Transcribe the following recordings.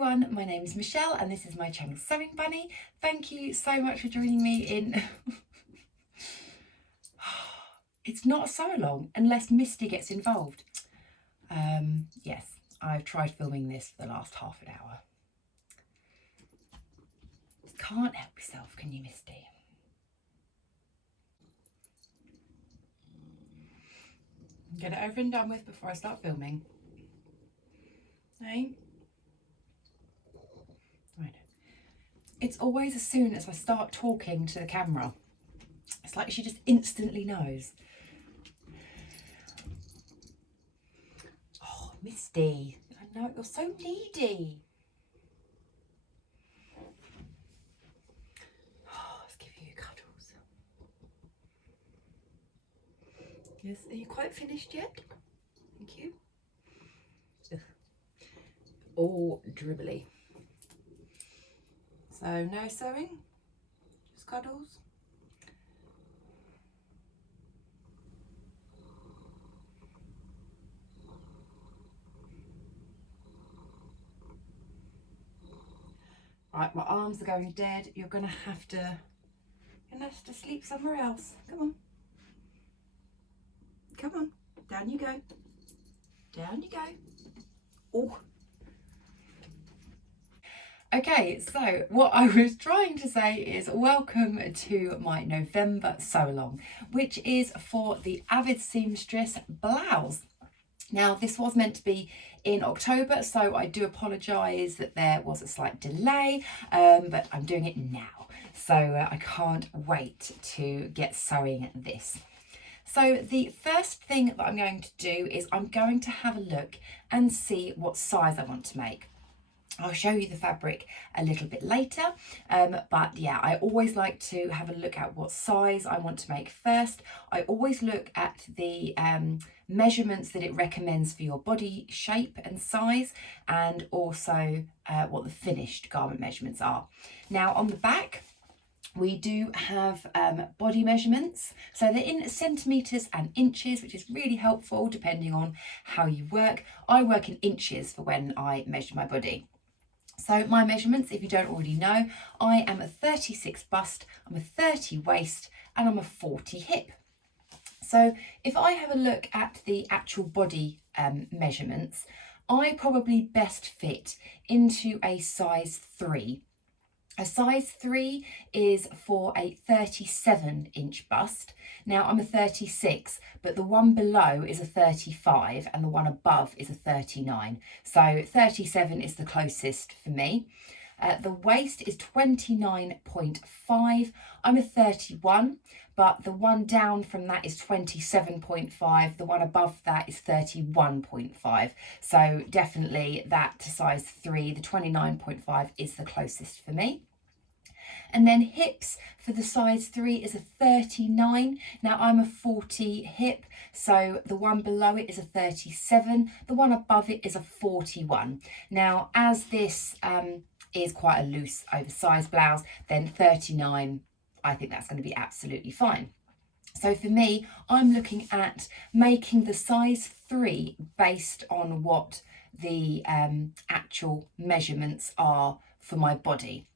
everyone, my name is Michelle and this is my channel Sewing Bunny. Thank you so much for joining me in... It's not a sew along unless Misty gets involved. Yes, I've tried filming this for the last half an hour. Can't help yourself, can you, Misty? Get it over and done with before I start filming. Hey? I know. It's always as soon as I start talking to the camera. It's like she just instantly knows. Oh, Misty, I know, you're so needy. Oh, let's give you cuddles. Yes, are you quite finished yet? Thank you. Ugh. All dribbly. So no sewing, just cuddles. Right, my arms are going dead. You're gonna have to sleep somewhere else. Come on. Come on. Down you go. Down you go. Oh. Okay, so what I was trying to say is welcome to my November sew along, which is for the Avid Seamstress blouse. Now, this was meant to be in October, so I do apologise that there was a slight delay, but I'm doing it now. So I can't wait to get sewing this. So the first thing that I'm going to do is I'm going to have a look and see what size I want to make. I'll show you the fabric a little bit later, but yeah, I always like to have a look at what size I want to make first. I always look at the measurements that it recommends for your body shape and size, and also what the finished garment measurements are. Now on the back, we do have body measurements, so they're in centimetres and inches, which is really helpful depending on how you work. I work in inches for when I measure my body. So my measurements, if you don't already know, I am a 36 bust, I'm a 30 waist, and I'm a 40 hip. So if I have a look at the actual body measurements, I probably best fit into a size 3. A size 3 is for a 37-inch bust. Now I'm a 36, but the one below is a 35 and the one above is a 39. So 37 is the closest for me. The waist is 29.5. I'm a 31, but the one down from that is 27.5. The one above that is 31.5. So definitely that size 3, the 29.5 is the closest for me. And then hips for the size 3 is a 39. Now I'm a 40 hip, so the one below it is a 37. The one above it is a 41. Now, as this is quite a loose oversized blouse, then 39, I think that's going to be absolutely fine. So for me, I'm looking at making the size 3 based on what the actual measurements are for my body.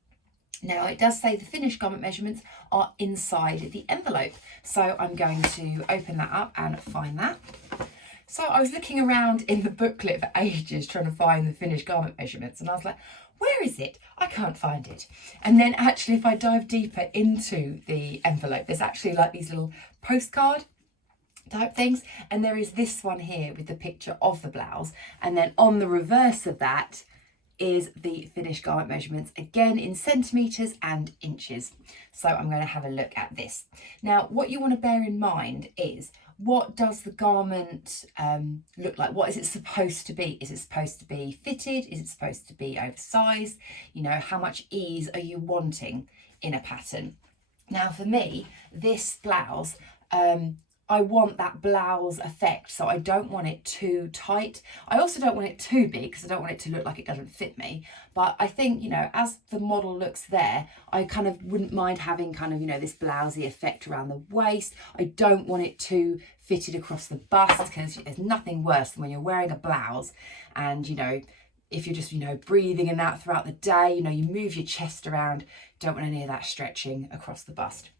Now it does say the finished garment measurements are inside the envelope, so I'm going to open that up and find that. So I was looking around in the booklet for ages trying to find the finished garment measurements, and I was like, where is it? I can't find it. And then actually, if I dive deeper into the envelope, there's actually like these little postcard type things, and there is this one here with the picture of the blouse, and then on the reverse of that is the finished garment measurements, again in centimetres and inches. So I'm going to have a look at this. Now, what you want to bear in mind is, what does the garment look like? What is it supposed to be? Is it supposed to be fitted? Is it supposed to be oversized? You know, how much ease are you wanting in a pattern? Now for me, this blouse, I want that blouse effect, so I don't want it too tight. I also don't want it too big because I don't want it to look like it doesn't fit me. But I think, you know, as the model looks there, I kind of wouldn't mind having kind of, you know, this blousey effect around the waist. I don't want it too fitted across the bust, because there's nothing worse than when you're wearing a blouse and, you know, if you're just, you know, breathing in that throughout the day, you know, you move your chest around, don't want any of that stretching across the bust.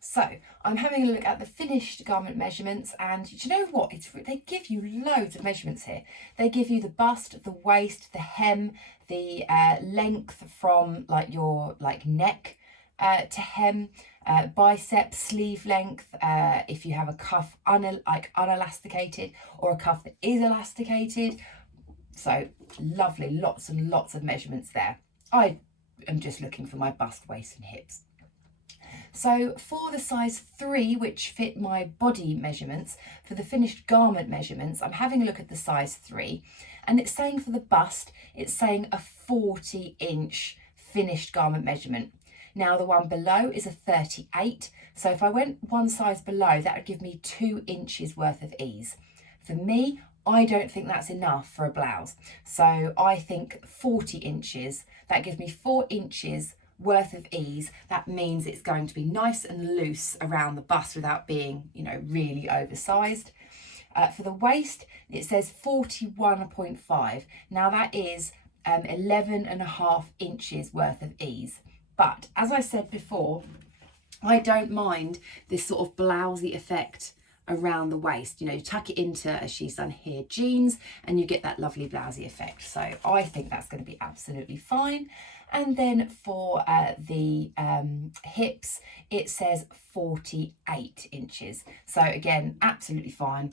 So I'm having a look at the finished garment measurements, and do you know what? They give you loads of measurements here. They give you the bust, the waist, the hem, the length from like your neck to hem, bicep, sleeve length, if you have a cuff unelasticated or a cuff that is elasticated. So lovely, lots and lots of measurements there. I am just looking for my bust, waist and hips. So for the size 3, which fit my body measurements, for the finished garment measurements, I'm having a look at the size 3, and it's saying for the bust, it's saying a 40-inch finished garment measurement. Now the one below is a 38, so if I went one size below, that would give me 2 inches worth of ease. For me, I don't think that's enough for a blouse, so I think 40 inches, that gives me 4 inches worth of ease. That means it's going to be nice and loose around the bust without being, you know, really oversized. For the waist, it says 41.5. Now that is 11.5 inches worth of ease. But as I said before, I don't mind this sort of blousey effect around the waist. You know, you tuck it into, as she's done here, jeans, and you get that lovely blousey effect. So I think that's going to be absolutely fine. And then for the hips, it says 48 inches. So again, absolutely fine.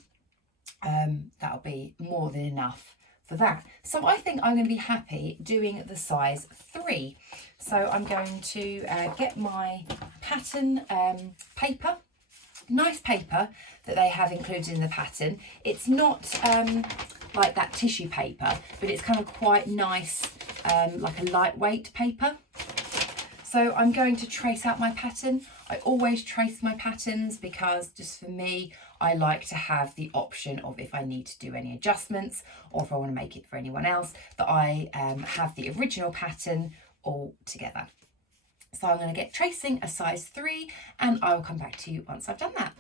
That'll be more than enough for that. So I think I'm going to be happy doing the size 3. So I'm going to get my pattern paper. Nice paper that they have included in the pattern. It's not like that tissue paper, but it's kind of quite nice, like a lightweight paper. So I'm going to trace out my pattern. I always trace my patterns because just for me, I like to have the option of, if I need to do any adjustments or if I want to make it for anyone else, that I have the original pattern all together. So I'm going to get tracing a size 3, and I will come back to you once I've done that.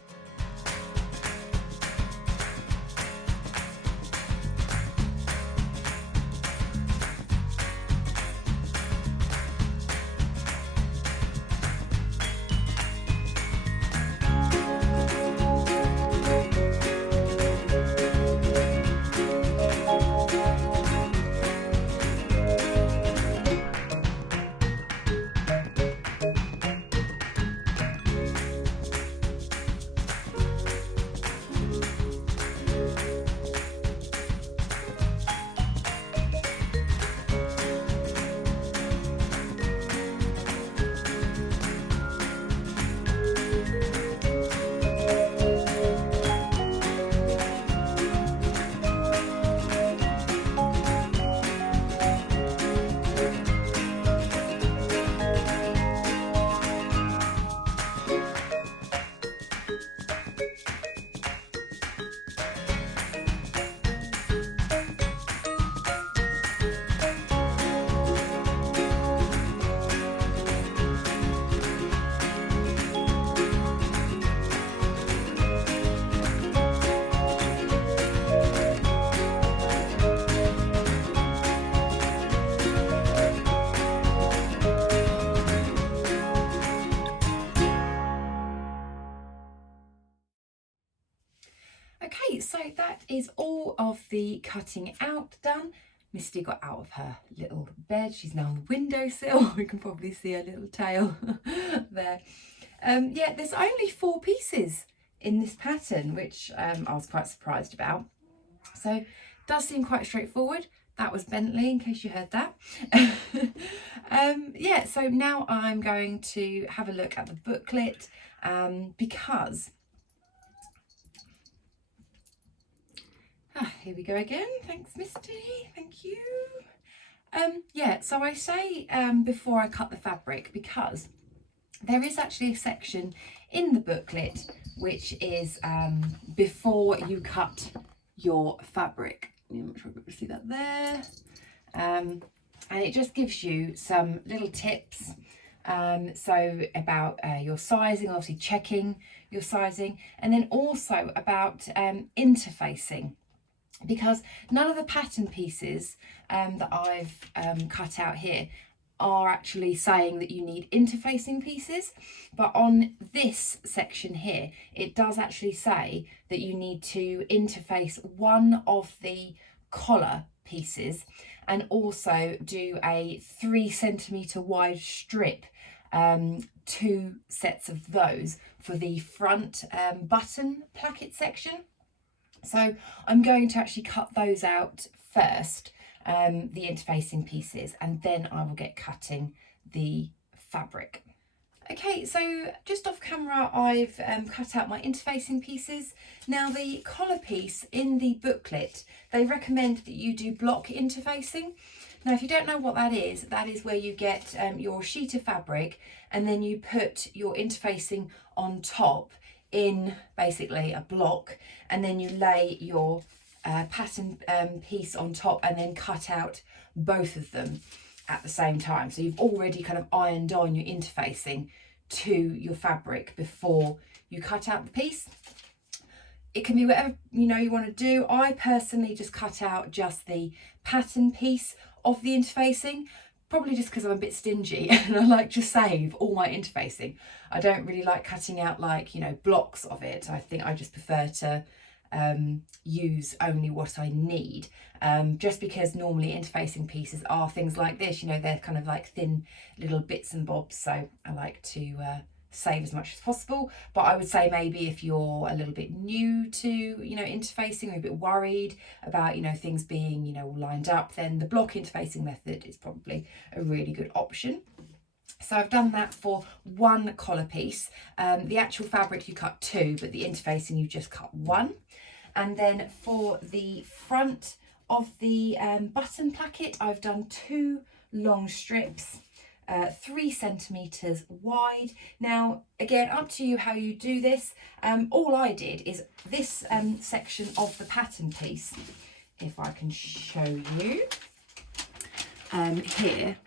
Okay, so that is all of the cutting out done. Misty got out of her little bed. She's now on the windowsill. We can probably see her little tail there. Yeah, there's only 4 pieces in this pattern, which I was quite surprised about. So it does seem quite straightforward. That was Bentley, in case you heard that. Yeah, so now I'm going to have a look at the booklet because... here we go again. Thanks, Misty. Thank you. Yeah, so I say before I cut the fabric, because there is actually a section in the booklet which is before you cut your fabric. I'm not sure if you can see that there. And it just gives you some little tips. So about your sizing, obviously checking your sizing, and then also about interfacing. because none of the pattern pieces that I've cut out here are actually saying that you need interfacing pieces, but on this section here it does actually say that you need to interface one of the collar pieces and also do a 3 centimetre wide strip, 2 sets of those for the front button placket section. So I'm going to actually cut those out first, the interfacing pieces, and then I will get cutting the fabric. Okay, so just off camera I've cut out my interfacing pieces. Now the collar piece in the booklet, they recommend that you do block interfacing. Now if you don't know what that is where you get your sheet of fabric and then you put your interfacing on top in basically a block, and then you lay your pattern piece on top and then cut out both of them at the same time. So you've already kind of ironed on your interfacing to your fabric before you cut out the piece. It can be whatever you want to do. I personally just cut out just the pattern piece of the interfacing, probably just because I'm a bit stingy and I like to save all my interfacing. I don't really like cutting out blocks of it. I think I just prefer to use only what I need, just because normally interfacing pieces are things like this, they're kind of like thin little bits and bobs, so I like to save as much as possible. But I would say maybe if you're a little bit new to interfacing, or a bit worried about things being all lined up, then the block interfacing method is probably a really good option. So I've done that for one collar piece. The actual fabric you cut 2, but the interfacing you just cut 1. And then for the front of the button placket, I've done 2 long strips, 3 centimetres wide. Now, again, up to you how you do this. All I did is this section of the pattern piece, if I can show you here.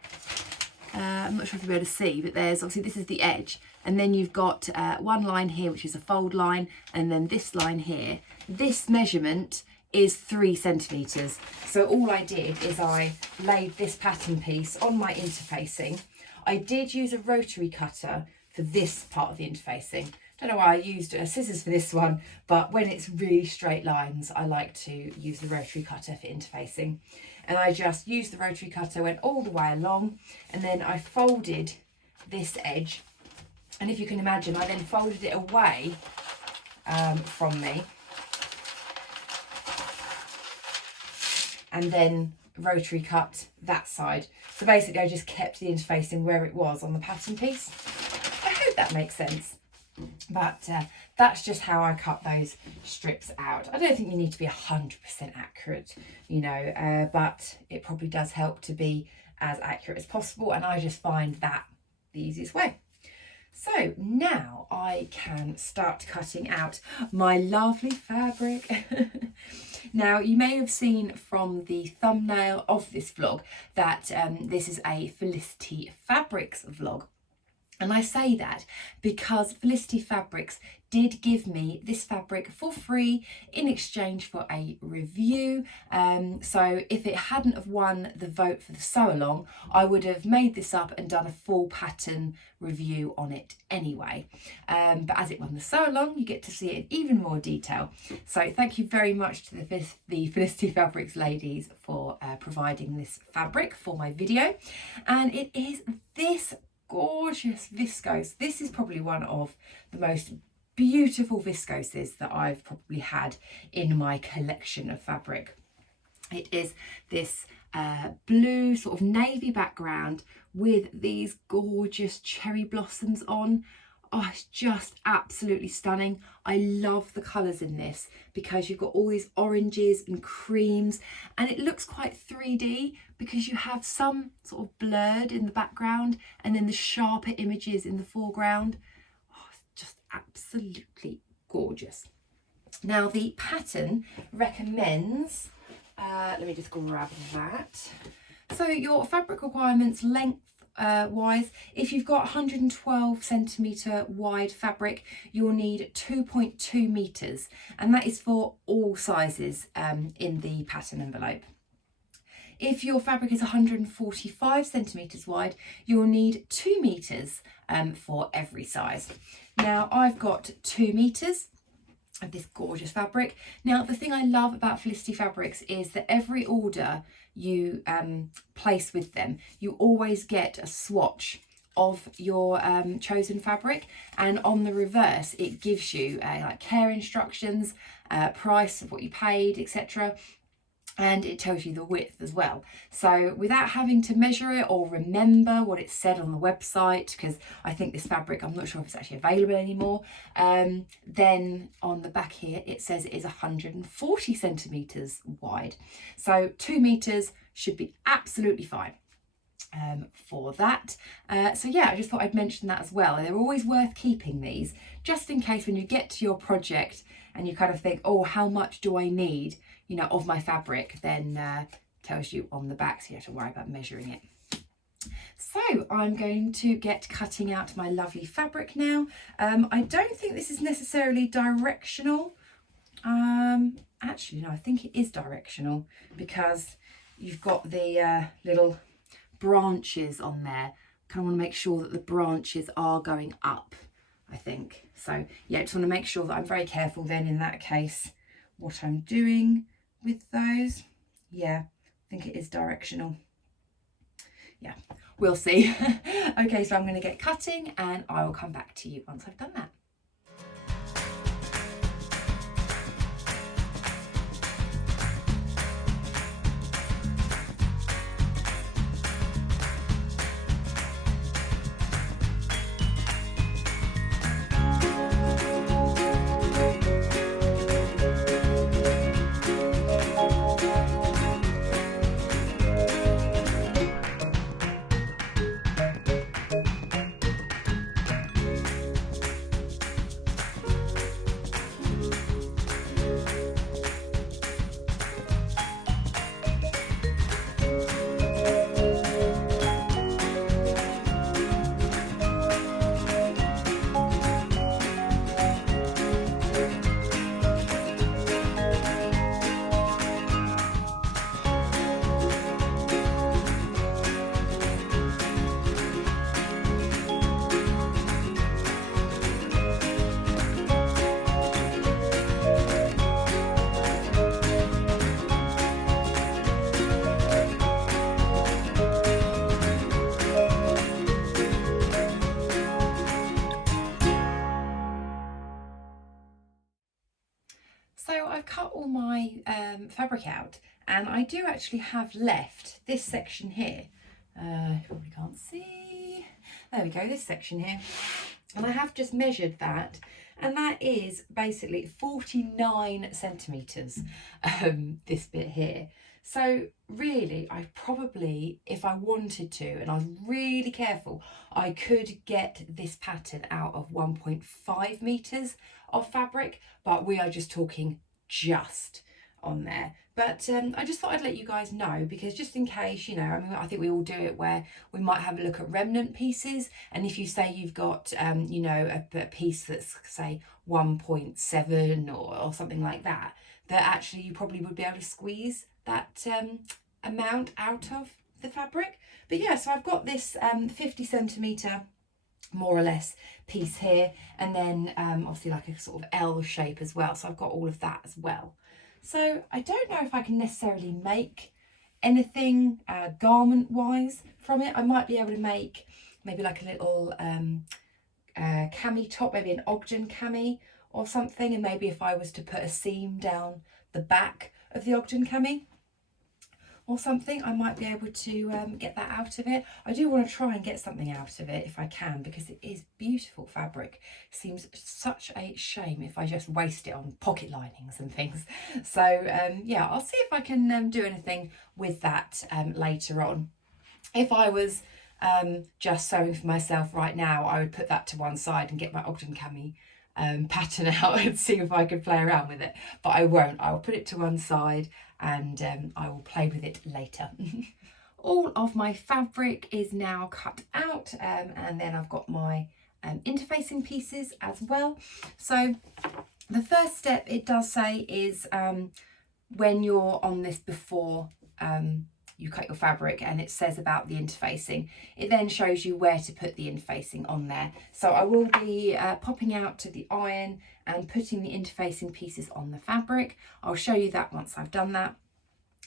I'm not sure if you'll be able to see, but there's obviously, this is the edge, and then you've got one line here which is a fold line, and then this line here. This measurement is 3 centimetres. So all I did is I laid this pattern piece on my interfacing. I did use a rotary cutter for this part of the interfacing. Don't know why I used scissors for this one, but when it's really straight lines, I like to use the rotary cutter for interfacing. And I just used the rotary cutter, went all the way along, and then I folded this edge. And if you can imagine, I then folded it away from me, and then rotary cut that side. So basically I just kept the interfacing where it was on the pattern piece. I hope that makes sense. But that's just how I cut those strips out. I don't think you need to be 100% accurate, but it probably does help to be as accurate as possible, and I just find that the easiest way. So now I can start cutting out my lovely fabric. Now, you may have seen from the thumbnail of this vlog that this is a Felicity Fabrics vlog. And I say that because Felicity Fabrics did give me this fabric for free in exchange for a review. So if it hadn't have won the vote for the sew along, I would have made this up and done a full pattern review on it anyway. But as it won the sew along, you get to see it in even more detail. So thank you very much to the Felicity Fabrics ladies for providing this fabric for my video. And it is this gorgeous viscose. This is probably one of the most beautiful viscoses that I've probably had in my collection of fabric. It is this blue sort of navy background with these gorgeous cherry blossoms on. Oh, it's just absolutely stunning. I love the colours in this because you've got all these oranges and creams, and it looks quite 3D because you have some sort of blurred in the background and then the sharper images in the foreground. Oh, it's just absolutely gorgeous. Now the pattern recommends, let me just grab that. So your fabric requirements: length wise, if you've got 112 centimetre wide fabric, you'll need 2.2 metres, and that is for all sizes in the pattern envelope. If your fabric is 145 centimetres wide, you'll need 2 metres for every size. Now I've got 2 metres of this gorgeous fabric. Now the thing I love about Felicity fabrics is that every order you place with them, you always get a swatch of your chosen fabric, and on the reverse it gives you like care instructions, price of what you paid, etc., and it tells you the width as well. So without having to measure it or remember what it said on the website, because I think this fabric, I'm not sure if it's actually available anymore, then on the back here it says it is 140 centimetres wide. So 2 metres should be absolutely fine for that. So yeah, I just thought I'd mention that as well. They're always worth keeping these, just in case when you get to your project and you kind of think, oh, how much do I need, you know, of my fabric, then tells you on the back, so you have to worry about measuring it. So I'm going to get cutting out my lovely fabric now. I don't think this is necessarily directional. Actually, no, I think it is directional, because you've got the little branches on there. Kind of want to make sure that the branches are going up, I think. So yeah, just want to make sure that I'm very careful then in that case what I'm doing with those. Yeah, I think it is directional. Yeah, we'll see. Okay, so I'm going to get cutting and I will come back to you once I've done that. So I've cut all my fabric out, and I do actually have left this section here. You probably can't see. There we go, this section here. And I have just measured that, and that is basically 49 centimetres, this bit here. So really, I probably, if I wanted to, and I was really careful, I could get this pattern out of 1.5 metres of fabric, but we are just talking just on there. But I just thought I'd let you guys know, because just in case, you know, I mean, I think we all do it where we might have a look at remnant pieces, and if you say you've got, you know, a piece that's, say, 1.7 or something like that, that actually you probably would be able to squeeze that amount out of the fabric. But yeah, so I've got this 50 centimetre more or less piece here, and then obviously like a sort of L shape as well, so I've got all of that as well. So I don't know if I can necessarily make anything garment wise from it. I might be able to make maybe like a little cami top, maybe an Ogden cami or something, and maybe if I was to put a seam down the back of the Ogden cami or something, I might be able to get that out of it. I do want to try and get something out of it if I can, because it is beautiful fabric. It seems such a shame if I just waste it on pocket linings and things. So yeah, I'll see if I can do anything with that later on. If I was just sewing for myself right now, I would put that to one side and get my Ogden cami pattern out and see if I could play around with it, but I won't. I'll put it to one side and I will play with it later. all of my fabric is now cut out, and then I've got my interfacing pieces as well. So the first step it does say is when you're on this before you cut your fabric, and it says about the interfacing, it then shows you where to put the interfacing on there. So I will be popping out to the iron and putting the interfacing pieces on the fabric. I'll show you that once I've done that.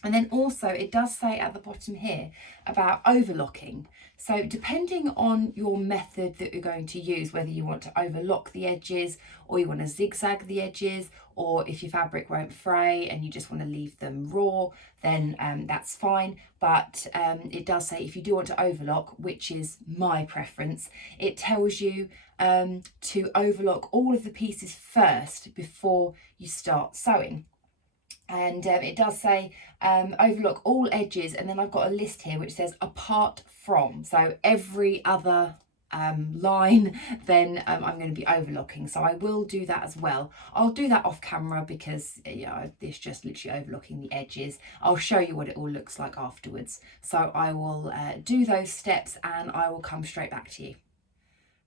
And then also it does say at the bottom here about overlocking. So depending on your method that you're going to use, whether you want to overlock the edges or you want to zigzag the edges, or if your fabric won't fray and you just want to leave them raw, then that's fine. But it does say if you do want to overlock, which is my preference, it tells you to overlock all of the pieces first before you start sewing. And it does say overlock all edges, and then I've got a list here which says apart from, so every other line then I'm going to be overlocking. So I will do that as well. I'll do that off camera because it's just literally overlocking the edges. I'll show you what it all looks like afterwards. So I will do those steps and I will come straight back to you.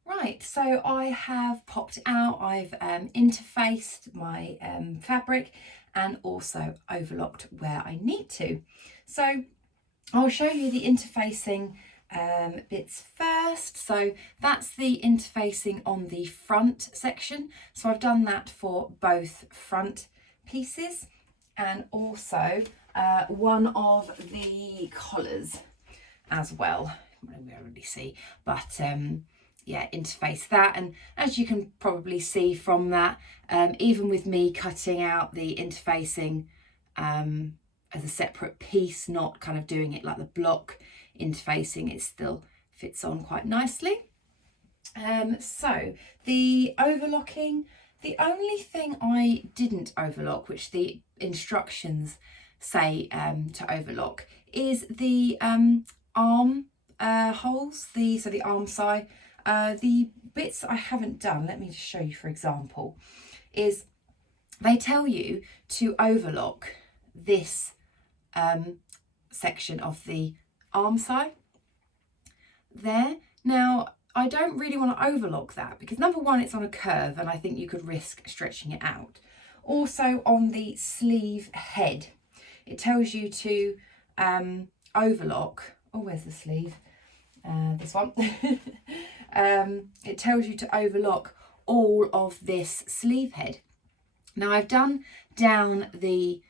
Right, so I have popped out, I've interfaced my fabric and also overlocked where I need to. So I'll show you the interfacing bits first. So that's the interfacing on the front section. So I've done that for both front pieces and also one of the collars as well. We don't really see, but yeah, interface that. And as you can probably see from that, even with me cutting out the interfacing as a separate piece, not kind of doing it like the block interfacing, it still fits on quite nicely. So the overlocking, the only thing I didn't overlock, which the instructions say to overlock, is the arm holes, so the arm side. The bits I haven't done, let me just show you for example, is they tell you to overlock this section of the arm side there. Now I don't really want to overlock that because number one, it's on a curve and I think you could risk stretching it out. Also on the sleeve head, it tells you to overlock, oh where's the sleeve? This one. It tells you to overlock all of this sleeve head. Now I've done down the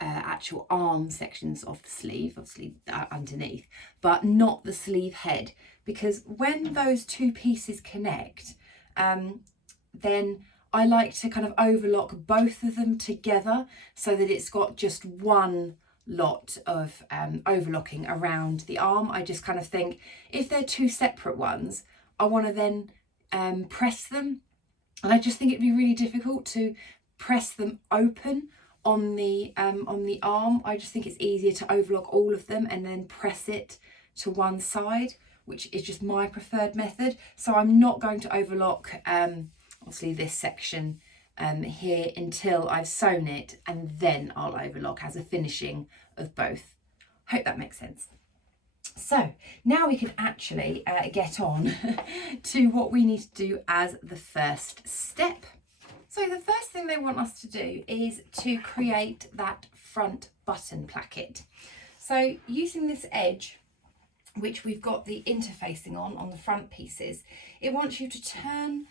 actual arm sections of the sleeve, obviously underneath, but not the sleeve head, because when those two pieces connect, then I like to kind of overlock both of them together so that it's got just one lot of overlocking around the arm. I just kind of think if they're two separate ones, I want to then press them, and I just think it'd be really difficult to press them open on the arm. I just think it's easier to overlock all of them and then press it to one side, which is just my preferred method. So I'm not going to overlock obviously this section here until I've sewn it, and then I'll overlock as a finishing of both. Hope that makes sense. So now we can actually get on to what we need to do as the first step. So the first thing they want us to do is to create that front button placket. So using this edge, which we've got the interfacing on the front pieces, it wants you to turn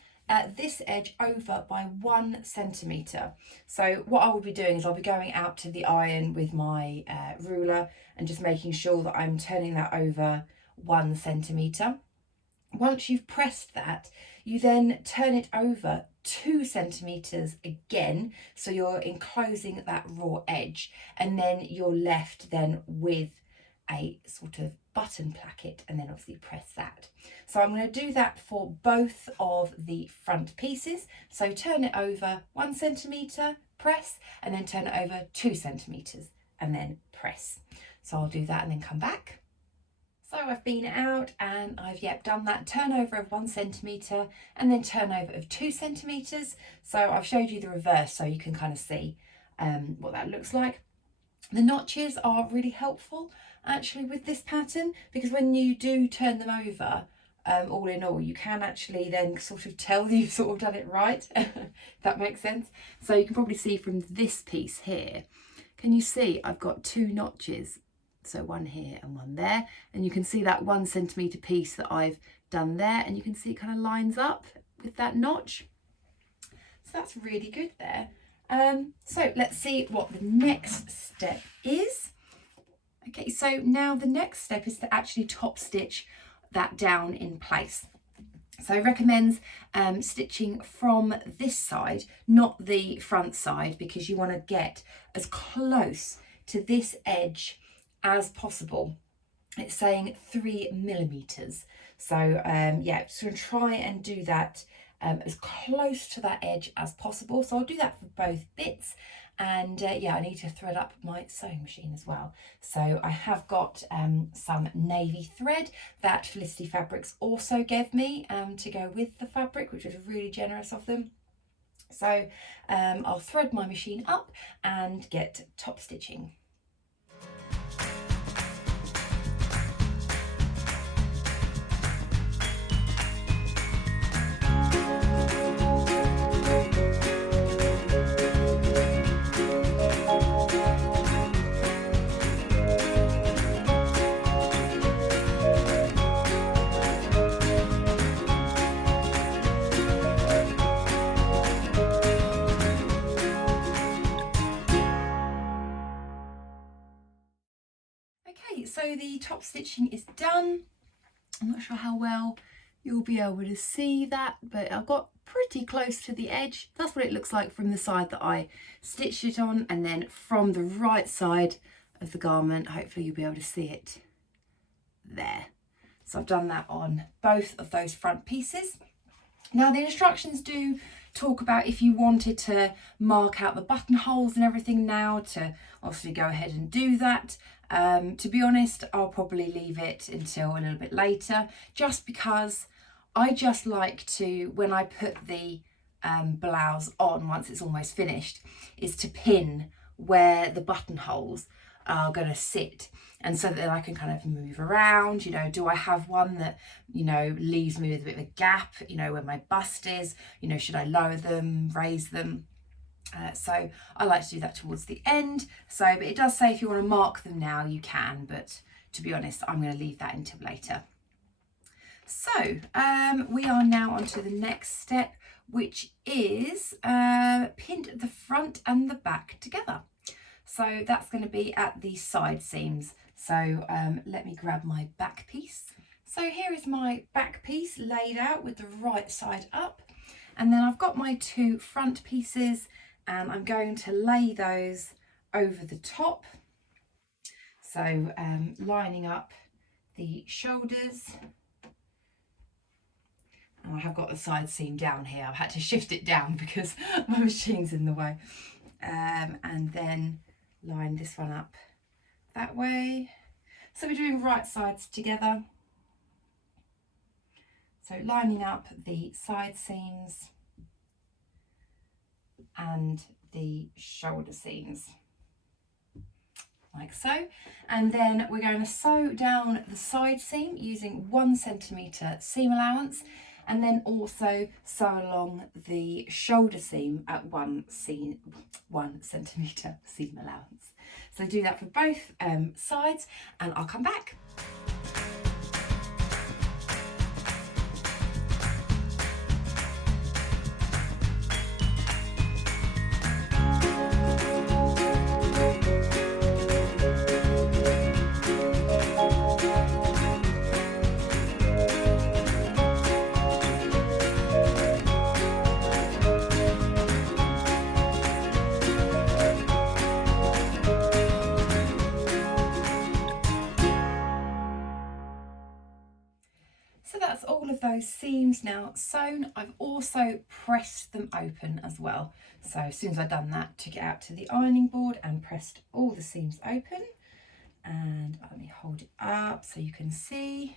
this edge over by 1 centimetre. So what I will be doing is I'll be going out to the iron with my ruler and just making sure that I'm turning that over 1 centimetre. Once you've pressed that, you then turn it over 2 centimetres again, so you're enclosing that raw edge, and then you're left then with a sort of button placket, and then obviously press that. So I'm going to do that for both of the front pieces. So turn it over 1 centimetre, press, and then turn it over 2 centimetres and then press. So I'll do that and then come back. So I've been out and I've done that turnover of 1 centimetre and then turnover of 2 centimetres. So I've showed you the reverse so you can kind of see what that looks like. The notches are really helpful actually with this pattern, because when you do turn them over, all in all, you can actually then sort of tell that you've sort of done it right, if that makes sense. So you can probably see from this piece here, can you see I've got 2 notches, so one here and one there, and you can see that 1 centimetre piece that I've done there, and you can see it kind of lines up with that notch. So that's really good there. So let's see what the next step is. Okay, so now the next step is to actually top stitch that down in place. So I recommend stitching from this side, not the front side, because you want to get as close to this edge as possible. It's saying 3 millimeters. So yeah, just going to try and do that as close to that edge as possible. So I'll do that for both bits. And yeah, I need to thread up my sewing machine as well. So I have got some navy thread that Felicity Fabrics also gave me to go with the fabric, which was really generous of them. So I'll thread my machine up and get top stitching. Okay, so the top stitching is done. I'm not sure how well you'll be able to see that, but I've got pretty close to the edge. That's what it looks like from the side that I stitched it on, and then from the right side of the garment, hopefully you'll be able to see it there. So I've done that on both of those front pieces. Now the instructions do talk about if you wanted to mark out the buttonholes and everything now, to obviously go ahead and do that. To be honest, I'll probably leave it until a little bit later, just because I just like to, when I put the blouse on, once it's almost finished, is to pin where the buttonholes are going to sit, and so that I can kind of move around. You know, do I have one that, you know, leaves me with a bit of a gap, you know, where my bust is, you know, should I lower them, raise them? So I like to do that towards the end. So, but it does say if you want to mark them now, you can, but to be honest, I'm going to leave that until later. So we are now on to the next step, which is pinned the front and the back together. So that's going to be at the side seams. So let me grab my back piece. So here is my back piece laid out with the right side up. And then I've got my 2 front pieces, and I'm going to lay those over the top. So lining up the shoulders. And I have got the side seam down here. I've had to shift it down because my machine's in the way. And then line this one up that way. So we're doing right sides together. So lining up the side seams and the shoulder seams, like so. And then we're going to sew down the side seam using 1 centimetre seam allowance, and then also sew along the shoulder seam at 1 centimetre seam allowance. So do that for both sides, and I'll come back. So that's all of those seams now sewn. I've also pressed them open as well. So as soon as I've done that, took it out to the ironing board and pressed all the seams open. And let me hold it up so you can see.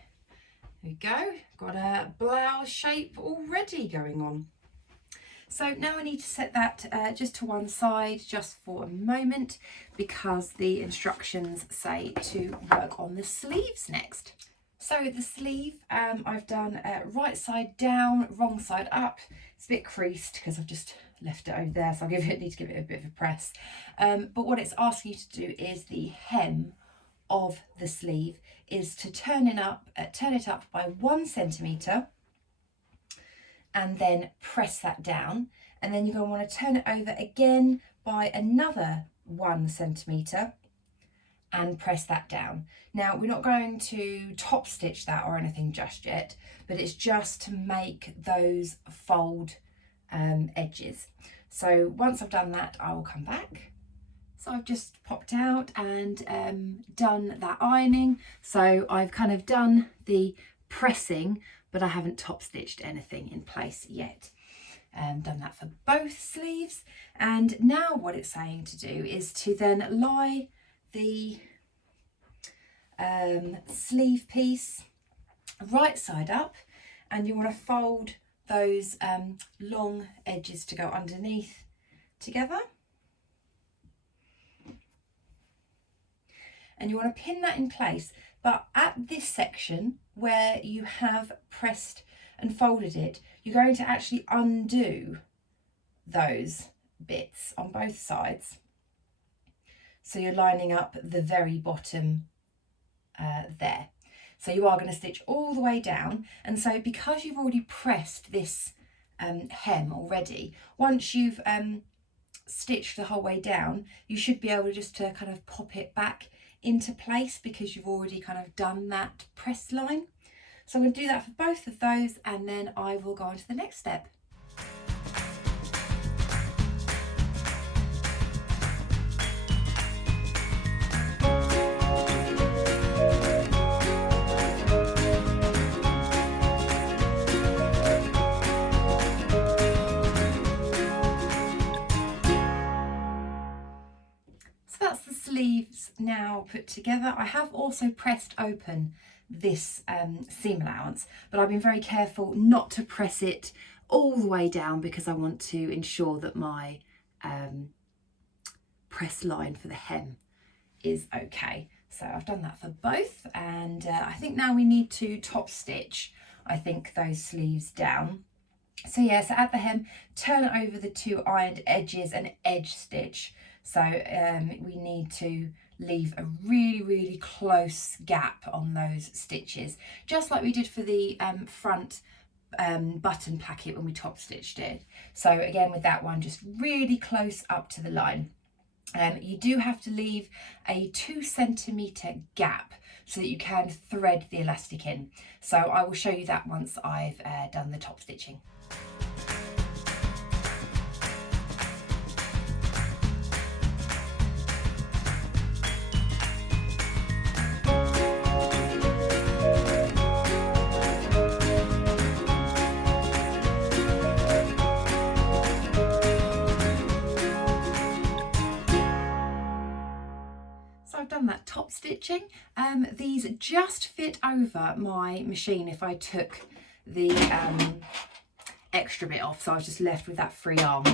There we go, got a blouse shape already going on. So now I need to set that just to one side just for a moment, because the instructions say to work on the sleeves next. So the sleeve, I've done right side down, wrong side up. It's a bit creased because I've just left it over there, so I need to give it a bit of a press. But what it's asking you to do is the hem of the sleeve is to turn it up by 1 centimetre and then press that down, and then you're going to want to turn it over again by another 1 centimetre and press that down. Now we're not going to top stitch that or anything just yet, but it's just to make those fold edges. So once I've done that, I will come back. So I've just popped out and done that ironing. So I've kind of done the pressing, but I haven't top stitched anything in place yet. Done that for both sleeves. And now what it's saying to do is to then lie the sleeve piece right side up, and you want to fold those long edges to go underneath together, and you want to pin that in place. But at this section where you have pressed and folded it, you're going to actually undo those bits on both sides. So you're lining up the very bottom there. So you are going to stitch all the way down. And so because you've already pressed this hem already, once you've stitched the whole way down, you should be able just to kind of pop it back into place because you've already kind of done that press line. So I'm going to do that for both of those, and then I will go on to the next step. Sleeves now put together. I have also pressed open this seam allowance, but I've been very careful not to press it all the way down because I want to ensure that my press line for the hem is okay. So I've done that for both, and I think now we need to top stitch, I think, those sleeves down. So yeah, so at the hem, turn over the 2 ironed edges and edge stitch. So we need to leave a really close gap on those stitches, just like we did for the front button placket when we top stitched it. So again, with that one, just really close up to the line. You do have to leave a 2 centimetre gap so that you can thread the elastic in. So I will show you that once I've done the top stitching. I've done that top stitching. These just fit over my machine if I took the extra bit off, so I was just left with that free arm.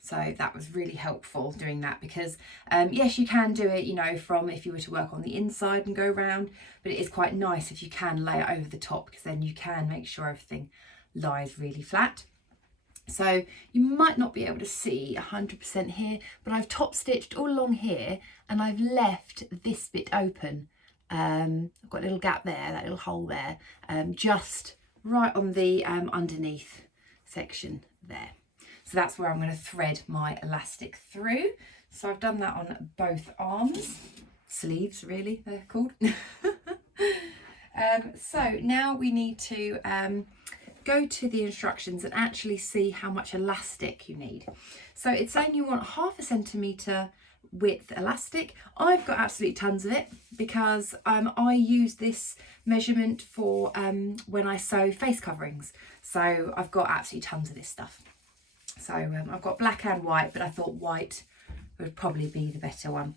So that was really helpful doing that, because yes, you can do it, you know, from if you were to work on the inside and go around, but it is quite nice if you can lay it over the top, because then you can make sure everything lies really flat. So you might not be able to see 100% here, but I've top stitched all along here and I've left this bit open. I've got a little gap there, that little hole there, just right on the underneath section there. So that's where I'm going to thread my elastic through. So I've done that on both arms, sleeves really, they're called. So now we need to go to the instructions and actually see how much elastic you need. So it's saying you want 0.5 centimetre width elastic. I've got absolutely tons of it because I use this measurement for when I sew face coverings. So I've got absolutely tons of this stuff. So I've got black and white, but I thought white would probably be the better one.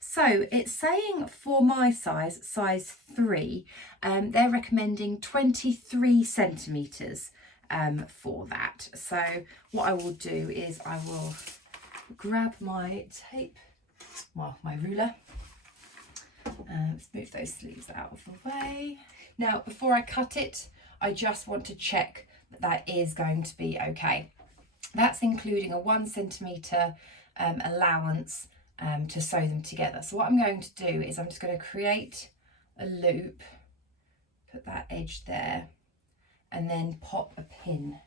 So it's saying for my size 3, they're recommending 23 centimetres for that. So what I will do is I will grab my tape, well, my ruler. Let's move those sleeves out of the way. Now, before I cut it, I just want to check that that is going to be okay. That's including a 1 centimetre allowance to sew them together. So what I'm going to do is I'm just going to create a loop, put that edge there, and then pop a pin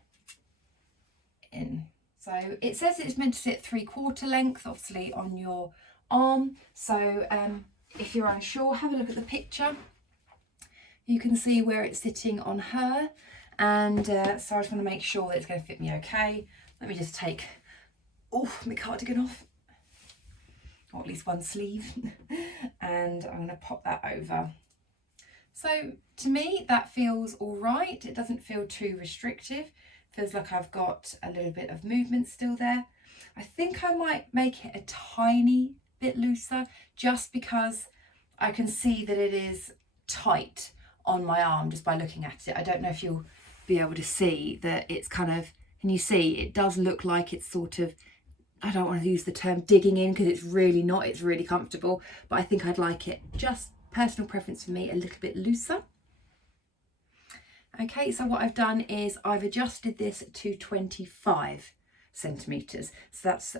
in. So it says it's meant to sit 3/4 length, obviously, on your arm. So if you're unsure, have a look at the picture. You can see where it's sitting on her. And so I just want to make sure that it's going to fit me okay. Let me just take my cardigan off, or at least one sleeve, and I'm going to pop that over. So to me, that feels all right. It doesn't feel too restrictive. Feels like I've got a little bit of movement still there. I think I might make it a tiny bit looser, just because I can see that it is tight on my arm just by looking at it. I don't know if you'll be able to see that it's kind of, can you see, it does look like it's sort of, I don't want to use the term digging in because it's really not, it's really comfortable, but I think I'd like it, just personal preference for me, a little bit looser. Okay, so what I've done is I've adjusted this to 25 centimetres. So that's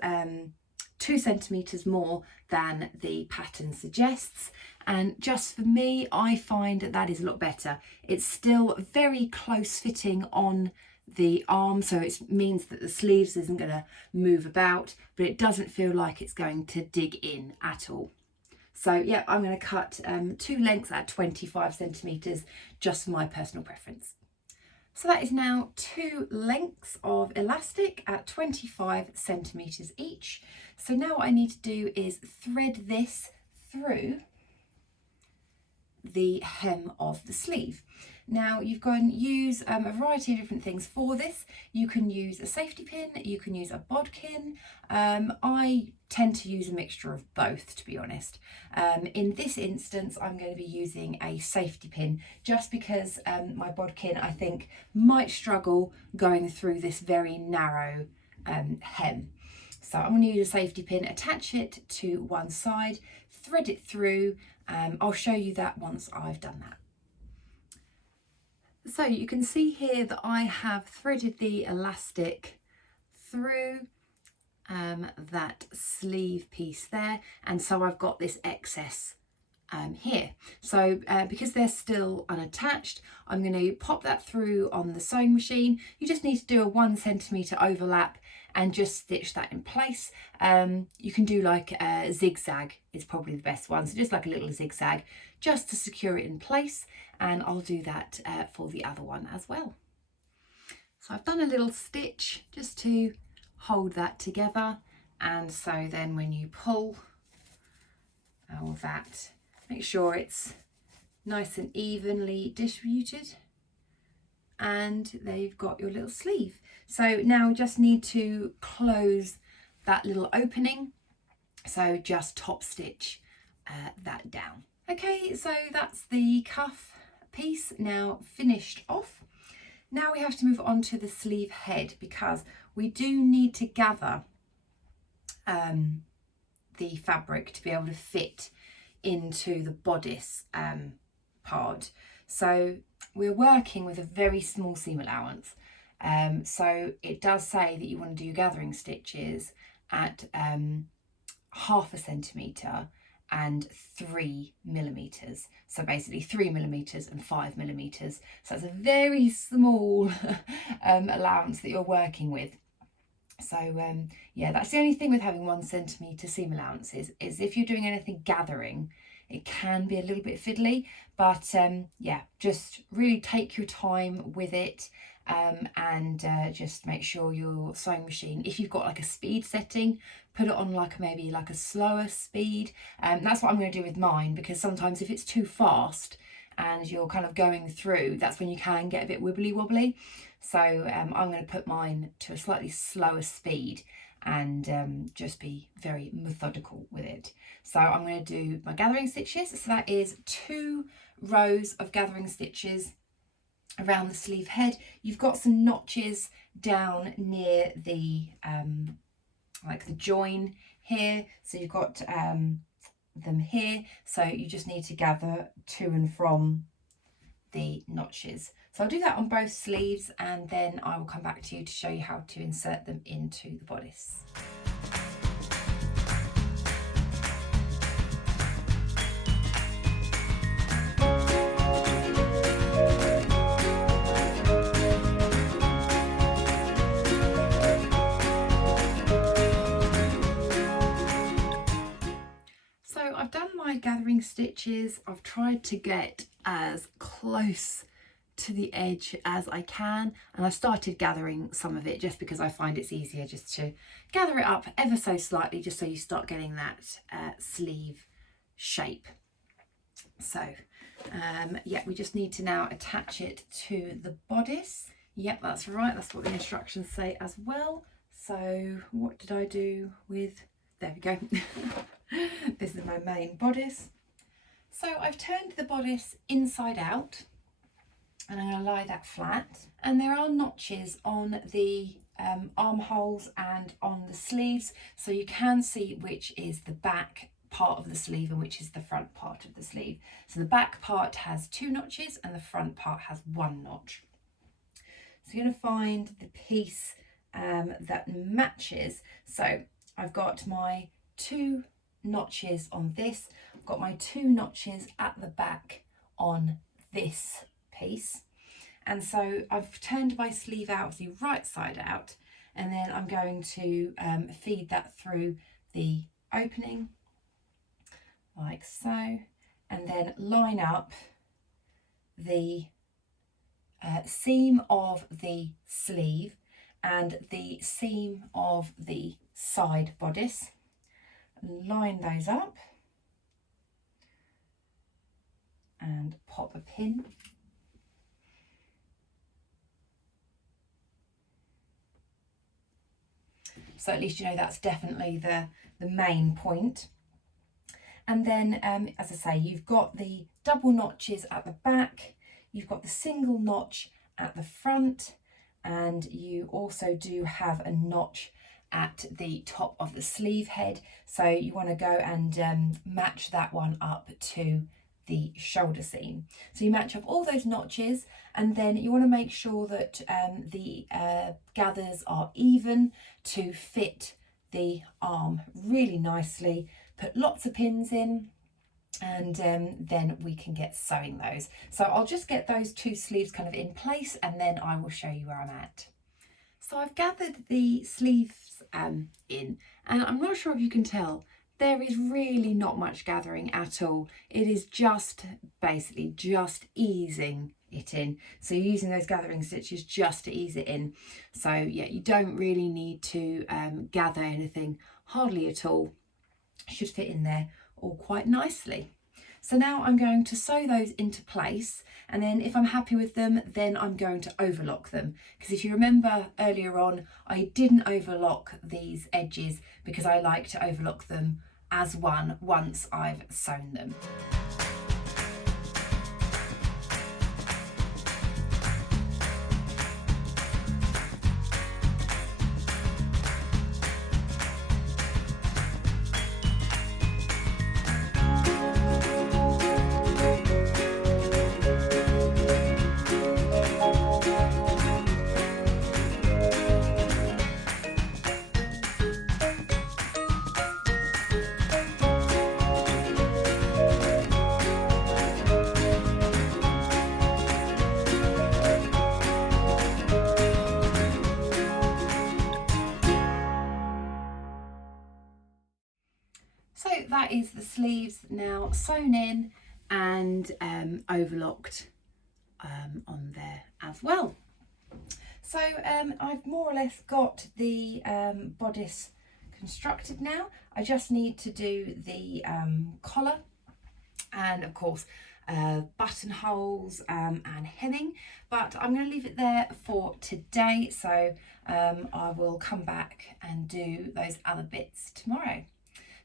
2 centimetres more than the pattern suggests. And just for me, I find that that is a lot better. It's still very close fitting on the arm, so it means that the sleeves isn't going to move about, but it doesn't feel like it's going to dig in at all. So yeah, I'm going to cut 2 lengths at 25 centimetres, just for my personal preference. So that is now 2 lengths of elastic at 25 centimetres each. So now what I need to do is thread this through the hem of the sleeve. Now you've got to use a variety of different things for this. You can use a safety pin, you can use a bodkin. I tend to use a mixture of both, to be honest. In this instance, I'm going to be using a safety pin just because my bodkin, I think, might struggle going through this very narrow hem. So I'm going to use a safety pin, attach it to one side, thread it through. I'll show you that once I've done that. So you can see here that I have threaded the elastic through that sleeve piece there, and so I've got this excess here. So because they're still unattached, I'm going to pop that through on the sewing machine. You just need to do a 1 centimetre overlap and just stitch that in place. You can do like a zigzag is probably the best one, so just like a little zigzag just to secure it in place, and I'll do that for the other one as well. So I've done a little stitch just to hold that together, and so then when you pull all that, make sure it's nice and evenly distributed, and there you've got your little sleeve. So now we just need to close that little opening, so just top stitch that down. Okay, so that's the cuff piece now finished off. Now we have to move on to the sleeve head, because we do need to gather the fabric to be able to fit into the bodice part. So we're working with a very small seam allowance. So it does say that you want to do your gathering stitches at 1/2 centimetre and 3 millimetres. So basically 3 millimetres and 5 millimetres. So it's a very small allowance that you're working with. So yeah, that's the only thing with having 1 centimetre seam allowances, is if you're doing anything gathering, it can be a little bit fiddly, but yeah, just really take your time with it. And just make sure your sewing machine, if you've got like a speed setting, put it on like maybe like a slower speed. That's what I'm going to do with mine, because sometimes if it's too fast and you're kind of going through, that's when you can get a bit wibbly wobbly. So I'm going to put mine to a slightly slower speed and just be very methodical with it. So I'm going to do my gathering stitches. So that is 2 rows of gathering stitches around the sleeve head. You've got some notches down near the like the join here, so you've got them here, so you just need to gather to and from the notches. So I'll do that on both sleeves, and then I will come back to you to show you how to insert them into the bodice. So I've done my gathering stitches. I've tried to get as close to the edge as I can, and I started gathering some of it just because I find it's easier just to gather it up ever so slightly, just so you start getting that sleeve shape. So yeah, we just need to now attach it to the bodice. Yep, that's right, that's what the instructions say as well. So what did I do with, there we go. This is my main bodice. So I've turned the bodice inside out, and I'm going to lie that flat, and there are notches on the armholes and on the sleeves, so you can see which is the back part of the sleeve and which is the front part of the sleeve. So the back part has 2 notches and the front part has 1 notch. So you're going to find the piece that matches. So I've got my 2 notches on this, I've got my 2 notches at the back on this piece, and so I've turned my sleeve out the right side out, and then I'm going to feed that through the opening like so, and then line up the seam of the sleeve and the seam of the side bodice, line those up and pop a pin. So at least you know that's definitely the main point. And then as I say, you've got the double notches at the back, you've got the single notch at the front, and you also do have a notch at the top of the sleeve head. So you want to go and match that one up to the shoulder seam. So you match up all those notches, and then you want to make sure that the gathers are even to fit the arm really nicely. Put lots of pins in, and then we can get sewing those. So I'll just get those 2 sleeves kind of in place, and then I will show you where I'm at. So I've gathered the sleeves in, and I'm not sure if you can tell, there is really not much gathering at all. It is just basically just easing it in. So you're using those gathering stitches just to ease it in. So yeah, you don't really need to gather anything, hardly at all. Should fit in there all quite nicely. So now I'm going to sew those into place, and then if I'm happy with them, then I'm going to overlock them, because if you remember earlier on, I didn't overlock these edges because I like to overlock them as one once I've sewn them. So that is the sleeves now sewn in and overlocked on there as well. So I've more or less got the bodice constructed now. I just need to do the collar and of course buttonholes and hemming, but I'm going to leave it there for today, so I will come back and do those other bits tomorrow.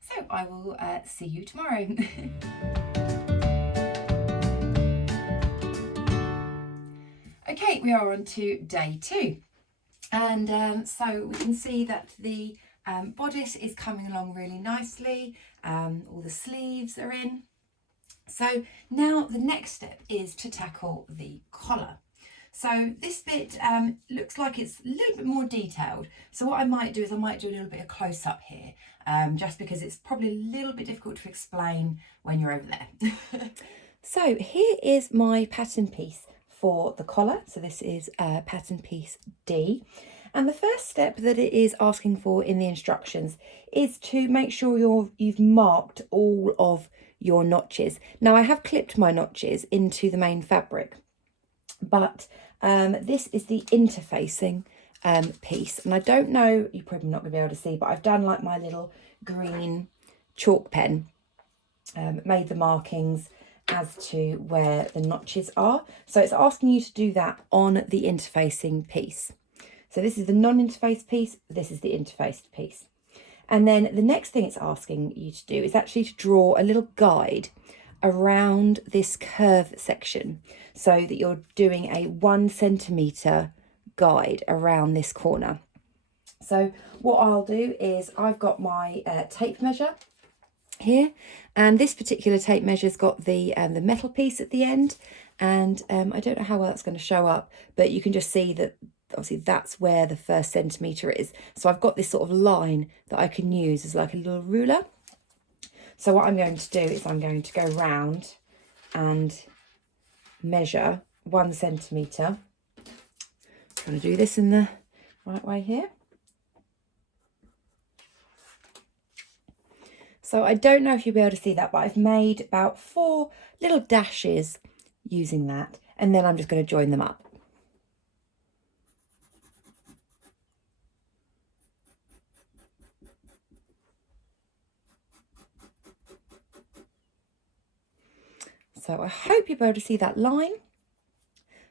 So I will see you tomorrow. Okay, we are on to day 2. And so we can see that the bodice is coming along really nicely. All the sleeves are in. So now the next step is to tackle the collar. So this bit looks like it's a little bit more detailed. So what I might do is I might do a little bit of close up here, just because it's probably a little bit difficult to explain when you're over there. So here is my pattern piece for the collar. So this is pattern piece D. And the first step that it is asking for in the instructions is to make sure you've marked all of your notches. Now I have clipped my notches into the main fabric, but this is the interfacing piece. And I don't know, you're probably not going to be able to see, but I've done like my little green chalk pen, made the markings as to where the notches are. So it's asking you to do that on the interfacing piece. So this is the non-interfaced piece, this is the interfaced piece. And then the next thing it's asking you to do is actually to draw a little guide around this curve section, so that you're doing a 1 centimetre guide around this corner. So what I'll do is I've got my tape measure here, and this particular tape measure's got the metal piece at the end, and I don't know how well that's going to show up, but you can just see that obviously that's where the 1st centimetre is. So I've got this sort of line that I can use as like a little ruler. So what I'm going to do is I'm going to go round and measure 1 centimetre. I'm going to do this in the right way here. So I don't know if you'll be able to see that, but I've made about 4 little dashes using that, and then I'm just going to join them up. So I hope you'll be able to see that line.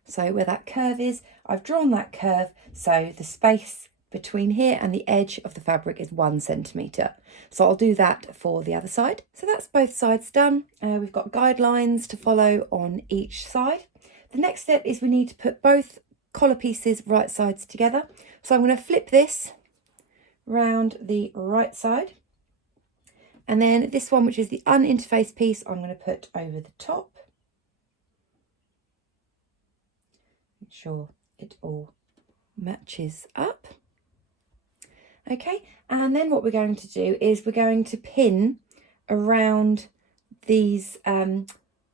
So where that curve is, I've drawn that curve, so the space between here and the edge of the fabric is 1 centimetre. So I'll do that for the other side. So that's both sides done. We've got guidelines to follow on each side. The next step is we need to put both collar pieces right sides together. So I'm going to flip this round the right side. And then this one, which is the uninterfaced piece, I'm going to put over the top. Make sure it all matches up. Okay, and then what we're going to do is we're going to pin around these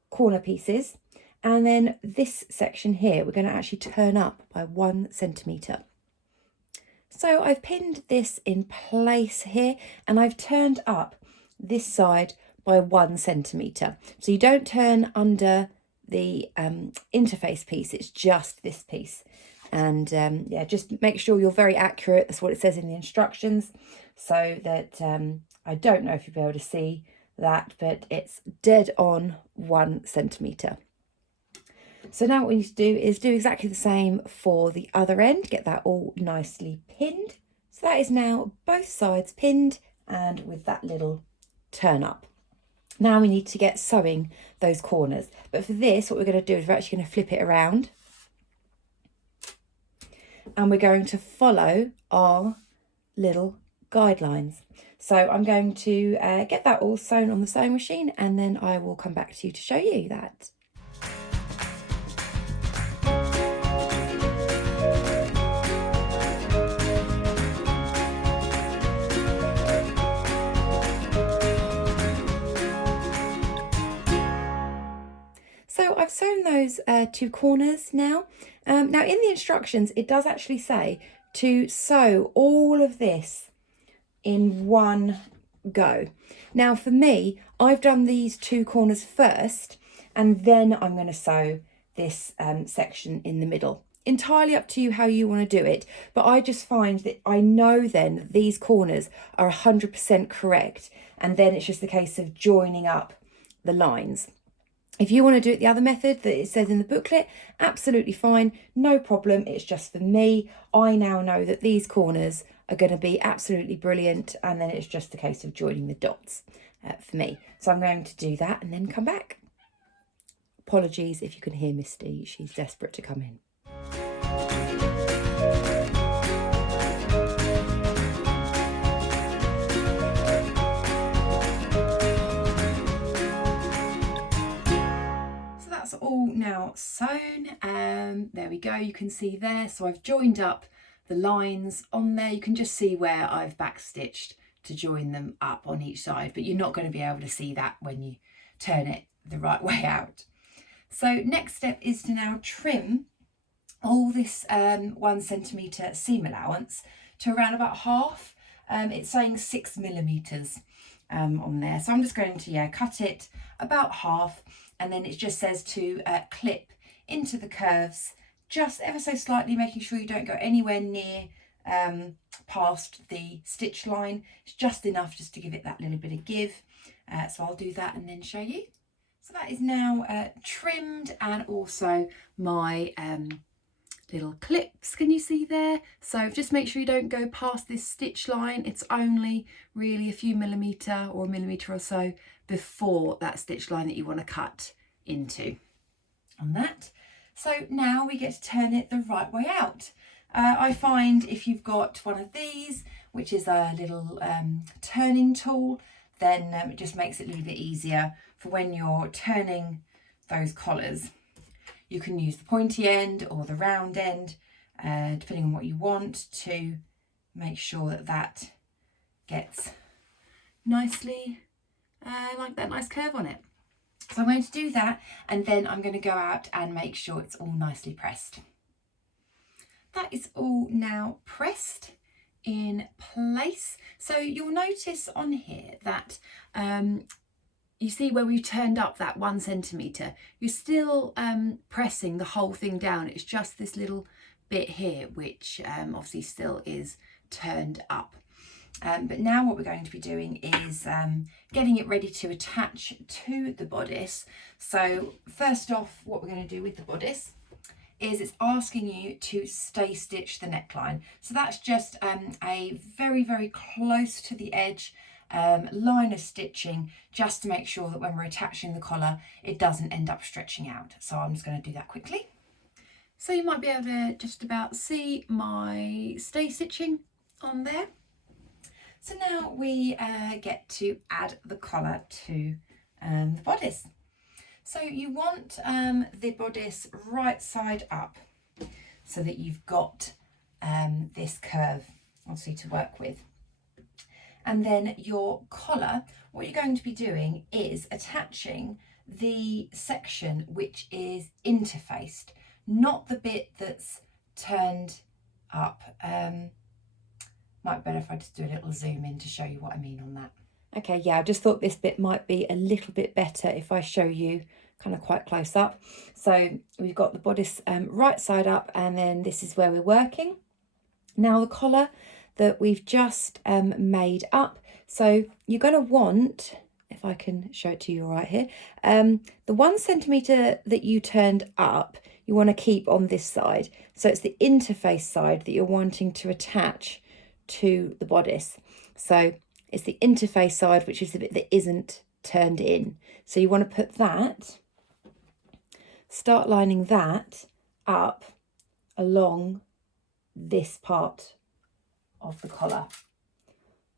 corner pieces, and then this section here we're going to actually turn up by 1 centimetre. So I've pinned this in place here, and I've turned up this side by 1 centimetre. So you don't turn under the interface piece, it's just this piece. And yeah, just make sure you're very accurate. That's what it says in the instructions, so that I don't know if you'll be able to see that, but it's dead on 1 centimetre. So now what we need to do is do exactly the same for the other end, get that all nicely pinned. So that is now both sides pinned, and with that little turn up. Now we need to get sewing those corners, but for this what we're going to do is we're actually going to flip it around, and we're going to follow our little guidelines. So I'm going to get that all sewn on the sewing machine, and then I will come back to you to show you that. So I've sewn those 2 corners now. Now in the instructions it does actually say to sew all of this in one go. Now for me, I've done these 2 corners first, and then I'm going to sew this section in the middle. Entirely up to you how you want to do it, but I just find that I know then that these corners are 100% correct, and then it's just a case of joining up the lines. If you want to do it the other method that it says in the booklet, absolutely fine, no problem. It's just for me, I now know that these corners are going to be absolutely brilliant, and then it's just a case of joining the dots for me. So I'm going to do that and then come back. Apologies if you can hear Misty, she's desperate to come in. All now sewn. There we go, you can see there. So I've joined up the lines on there. You can just see where I've backstitched to join them up on each side, but you're not going to be able to see that when you turn it the right way out. So next step is to now trim all this 1 centimetre seam allowance to around about half. It's saying 6 millimetres on there, so I'm just going to cut it about half, and then it just says to clip into the curves just ever so slightly, making sure you don't go anywhere near past the stitch line. It's just enough just to give it that little bit of give. So I'll do that and then show you. So that is now trimmed, and also my little clips, can you see there? So just make sure you don't go past this stitch line. It's only really a few millimetre or a millimetre or so before that stitch line that you want to cut into on that. So now we get to turn it the right way out. I find if you've got one of these, which is a little turning tool, then it just makes it a little bit easier for when you're turning those collars. You can use the pointy end or the round end, depending on what you want, to make sure that that gets nicely like that nice curve on it. So I'm going to do that, and then I'm going to go out and make sure it's all nicely pressed. That is all now pressed in place. So you'll notice on here that you see where we've turned up that 1 centimetre, you're still pressing the whole thing down. It's just this little bit here which obviously still is turned up. But now what we're going to be doing is getting it ready to attach to the bodice. So first off, what we're going to do with the bodice is it's asking you to stay stitch the neckline. So that's just a very, very close to the edge line of stitching, just to make sure that when we're attaching the collar, it doesn't end up stretching out. So I'm just going to do that quickly. So you might be able to just about see my stay stitching on there. So now we get to add the collar to the bodice. So you want the bodice right side up so that you've got this curve obviously to work with. And then your collar, what you're going to be doing is attaching the section which is interfaced, not the bit that's turned up. Might be better if I just do a little zoom in to show you what I mean on that. Okay, yeah, I just thought this bit might be a little bit better if I show you kind of quite close up. So we've got the bodice right side up, and then this is where we're working. Now the collar that we've just made up, so you're going to want, if I can show it to you right here, the 1 centimetre that you turned up, you want to keep on this side. So it's the interface side that you're wanting to attach to the bodice. So it's the interface side, which is the bit that isn't turned in. So you want to put that, start lining that up along this part of the collar.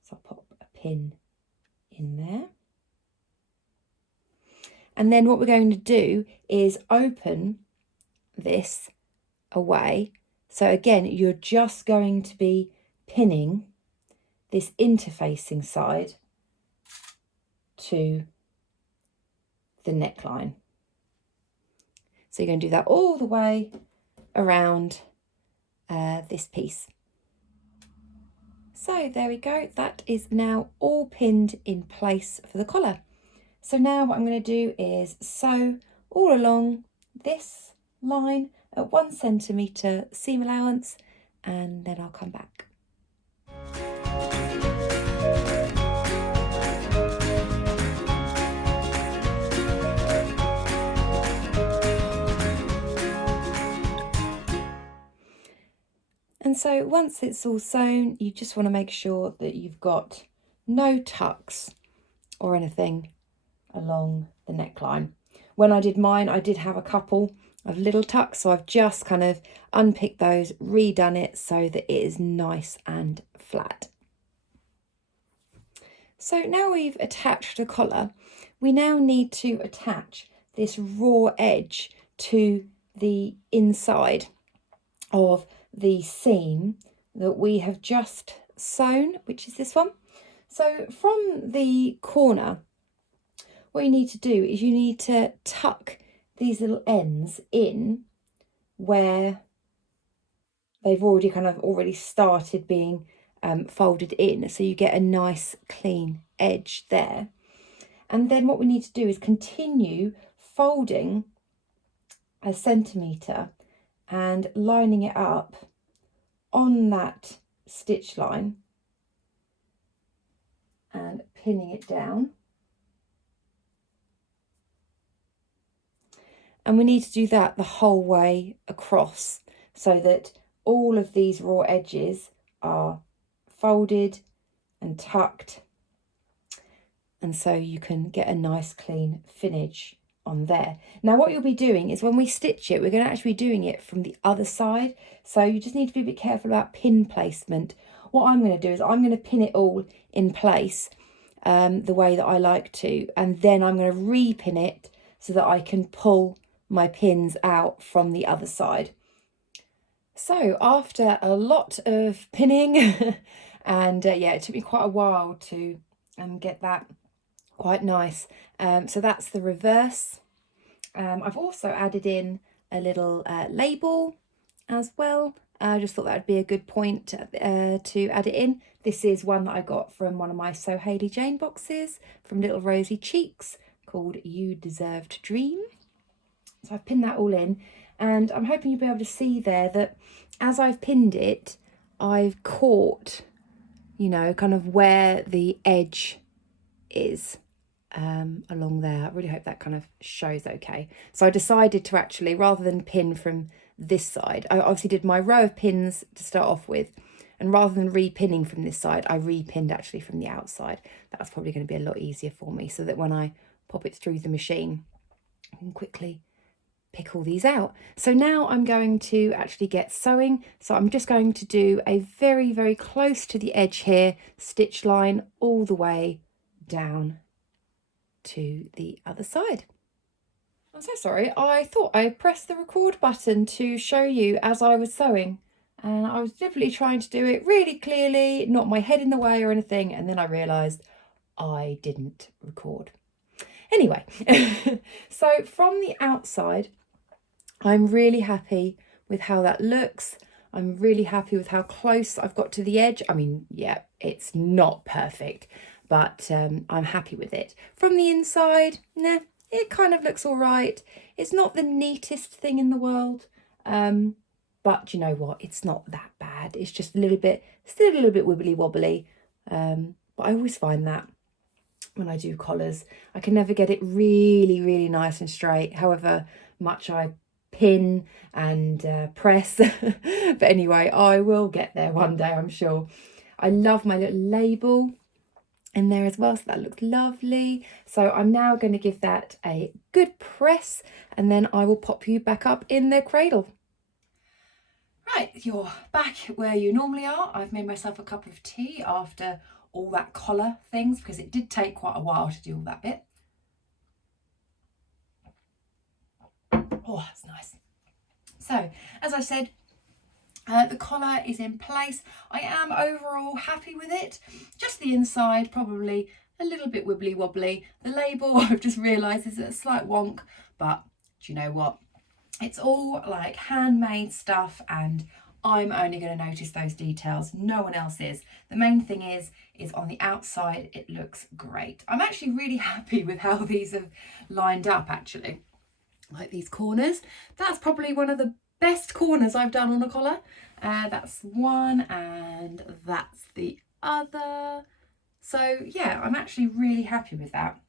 So I'll pop a pin in there. And then what we're going to do is open this away. So again, you're just going to be pinning this interfacing side to the neckline. So you're going to do that all the way around this piece. So there we go, that is now all pinned in place for the collar. So now what I'm going to do is sew all along this line at 1 centimetre seam allowance, and then I'll come back. And so once it's all sewn, you just want to make sure that you've got no tucks or anything along the neckline. When I did mine, I did have a couple of little tucks. So I've just kind of unpicked those, redone it so that it is nice and flat. So now we've attached the collar, we now need to attach this raw edge to the inside of the seam that we have just sewn, which is this one. So from the corner, what you need to do is you need to tuck these little ends in where they've already started being folded in, so you get a nice clean edge there. And then what we need to do is continue folding a centimetre and lining it up on that stitch line and pinning it down. And we need to do that the whole way across so that all of these raw edges are folded and tucked, and so you can get a nice clean finish on there. Now what you'll be doing is when we stitch it, we're going to actually be doing it from the other side, so you just need to be a bit careful about pin placement. What I'm going to do is I'm going to pin it all in place the way that I like to, and then I'm going to repin it so that I can pull my pins out from the other side. So after a lot of pinning and yeah, it took me quite a while to get that quite nice. So that's the reverse. I've also added in a little label as well. I just thought that would be a good point to add it in. This is one that I got from one of my So Hayley Jane boxes from Little Rosy Cheeks, called You Deserve to Dream. So I've pinned that all in, and I'm hoping you'll be able to see there that as I've pinned it, I've caught, you know, kind of where the edge is along there. I really hope that kind of shows okay. So I decided to actually, rather than pin from this side, I obviously did my row of pins to start off with, and rather than re-pinning from this side, I re-pinned actually from the outside. That's probably going to be a lot easier for me, so that when I pop it through the machine, I can quickly pick all these out. So now I'm going to actually get sewing. So I'm just going to do a very, very close to the edge here, stitch line all the way down to the other side. I'm so sorry, I thought I pressed the record button to show you as I was sewing, and I was definitely trying to do it really clearly, not my head in the way or anything, and then I realised I didn't record. Anyway, so from the outside, I'm really happy with how that looks. I'm really happy with how close I've got to the edge. I mean, yeah, it's not perfect, but I'm happy with it. From the inside, nah, it kind of looks all right. It's not the neatest thing in the world, but you know what? It's not that bad. It's just a little bit, still a little bit wibbly wobbly, but I always find that when I do collars, I can never get it really, really nice and straight, however much I pin and press. But anyway, I will get there one day, I'm sure. I love my little label in there as well, so that looks lovely. So I'm now going to give that a good press, and then I will pop you back up in the cradle. Right, you're back where you normally are. I've made myself a cup of tea after all that collar things, because it did take quite a while to do all that bit. Oh, that's nice. So, as I said, the collar is in place. I am overall happy with it. Just the inside, probably a little bit wibbly wobbly. The label, I've just realised, is a slight wonk, but do you know what? It's all like handmade stuff, and I'm only going to notice those details. No one else is. The main thing is on the outside, it looks great. I'm actually really happy with how these have lined up, actually. Like these corners. That's probably one of the best corners I've done on a collar. That's one, and that's the other. So yeah, I'm actually really happy with that.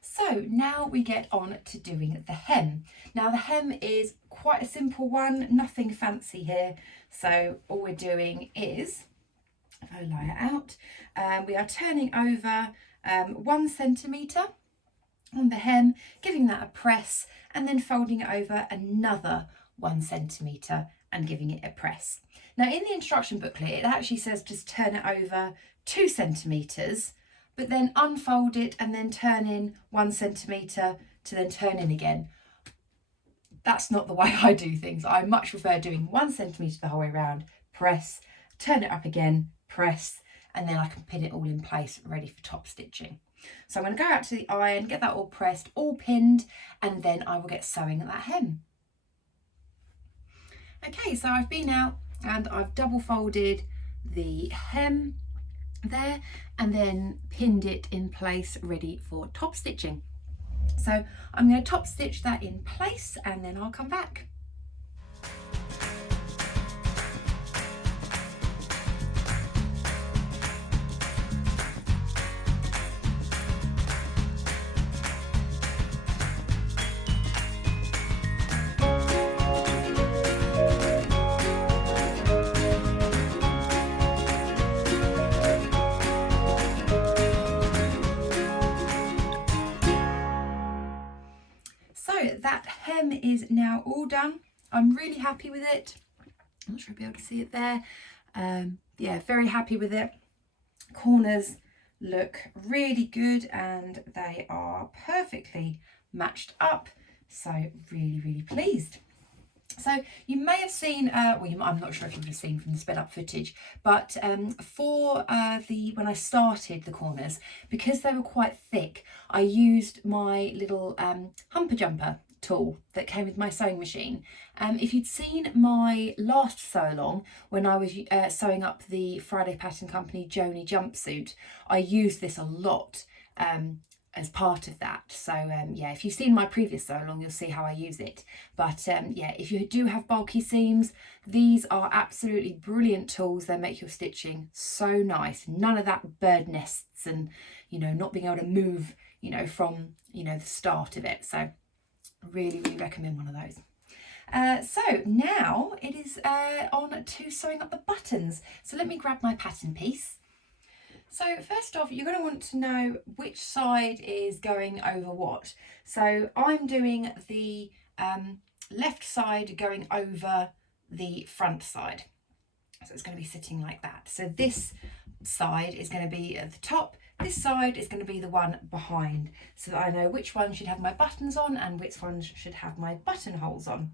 So now we get on to doing the hem. Now the hem is quite a simple one, nothing fancy here. So all we're doing is, if I lie it out, we are turning over 1 centimetre on the hem, giving that a press, and then folding it over another 1 centimetre and giving it a press. Now in the instruction booklet it actually says just turn it over 2 centimetres, but then unfold it and then turn in 1 centimetre to then turn in again. That's not the way I do things. I much prefer doing 1 centimetre the whole way around, press, turn it up again, press, and then I can pin it all in place ready for top stitching. So I'm going to go out to the iron, get that all pressed, all pinned, and then I will get sewing at that hem. Okay, so I've been out and I've double folded the hem there and then pinned it in place ready for top stitching. So I'm going to top stitch that in place and then I'll come back. That hem is now all done. I'm really happy with it. I'm not sure if you'll be able to see it there. Yeah, very happy with it. Corners look really good and they are perfectly matched up. So really pleased. So you may have seen, I'm not sure if you would have seen from the sped up footage, but for when I started the corners, because they were quite thick, I used my little humper jumper tool that came with my sewing machine. If you'd seen my last sew along when I was sewing up the Friday Pattern Company Joni jumpsuit, I used this a lot as part of that. So yeah, if you've seen my previous sew along, you'll see how I use it. But yeah, if you do have bulky seams, these are absolutely brilliant tools. They make your stitching so nice. None of that bird nests and, you know, not being able to move, you know, from, you know, the start of it. So really recommend one of those. So now it is on to sewing up the buttons. So let me grab my pattern piece. So first off, you're going to want to know which side is going over what. So I'm doing the left side going over the front side. So it's going to be sitting like that. So this side is going to be at the top. This side is going to be the one behind, so that I know which one should have my buttons on and which one should have my buttonholes on.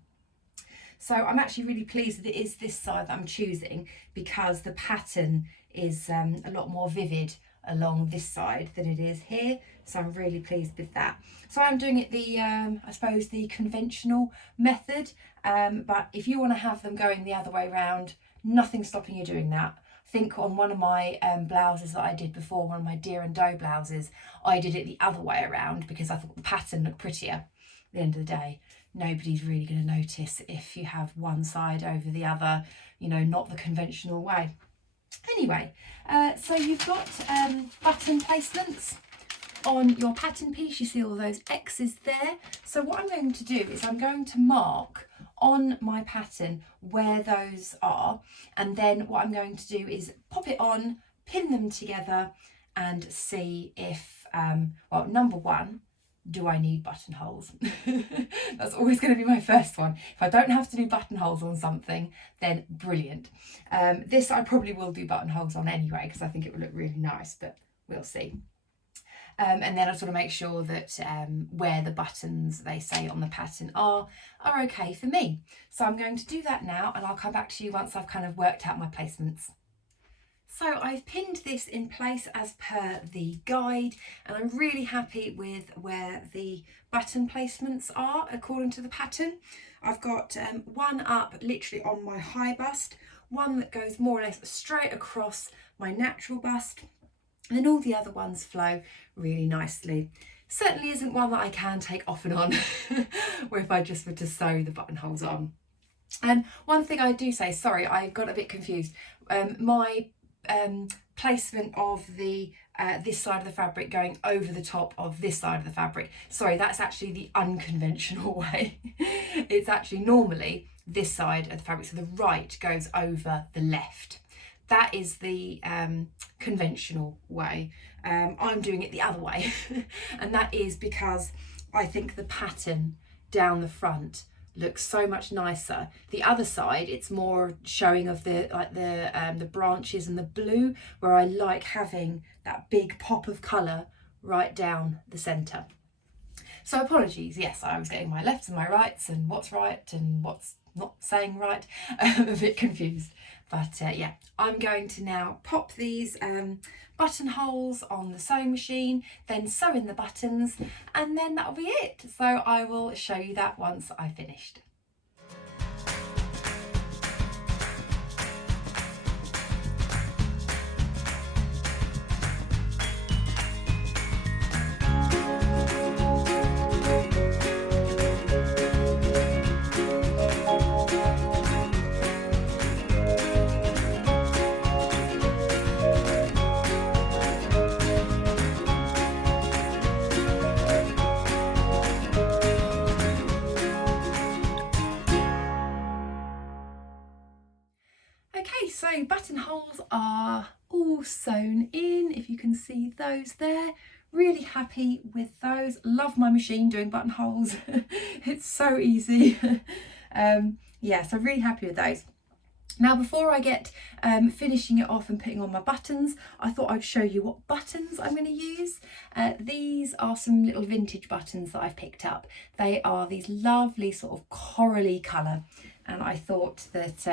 So I'm actually really pleased that it is this side that I'm choosing, because the pattern is a lot more vivid along this side than it is here. So I'm really pleased with that. So I'm doing it the, I suppose, the conventional method. But if you want to have them going the other way around, nothing's stopping you doing that. I think on one of my blouses that I did before, one of my Deer and Doe blouses, I did it the other way around because I thought the pattern looked prettier. At the end of the day, nobody's really going to notice if you have one side over the other, you know, not the conventional way. Anyway, so you've got button placements on your pattern piece. You see all those X's there. So what I'm going to do is I'm going to mark on my pattern where those are, and then what I'm going to do is pop it on, pin them together and see if, well, number one, do I need buttonholes? That's always going to be my first one. If I don't have to do buttonholes on something, then brilliant. This I probably will do buttonholes on anyway, because I think it will look really nice, but we'll see. And then I sort of make sure that where the buttons they say on the pattern are okay for me. So I'm going to do that now, and I'll come back to you once I've kind of worked out my placements. So I've pinned this in place as per the guide, and I'm really happy with where the button placements are according to the pattern. I've got one up literally on my high bust, one that goes more or less straight across my natural bust, and then all the other ones flow really nicely. Certainly isn't one that I can take off and on, or if I just were to sew the buttonholes on. And one thing I do say, sorry, I got a bit confused. My placement of the this side of the fabric going over the top of this side of the fabric, sorry, that's actually the unconventional way. It's actually normally this side of the fabric, so the right goes over the left. that is the conventional way. I'm doing it the other way, and that is because I think the pattern down the front looks so much nicer. The other side, it's more showing of the the branches and the blue, where I like having that big pop of colour right down the centre. So apologies, yes, I was getting my lefts and my rights and what's right and what's not saying right. I'm a bit confused. But yeah, I'm going to now pop these buttonholes on the sewing machine, then sew in the buttons, and then that'll be it. So I will show you that once I've finished. Okay, so buttonholes are all sewn in, if you can see those there. Really happy with those. Love my machine doing buttonholes. It's so easy. Yeah, so really happy with those. Now, before I get finishing it off and putting on my buttons, I thought I'd show you what buttons I'm going to use. These are some little vintage buttons that I've picked up. They are these lovely sort of corally colour, and I thought that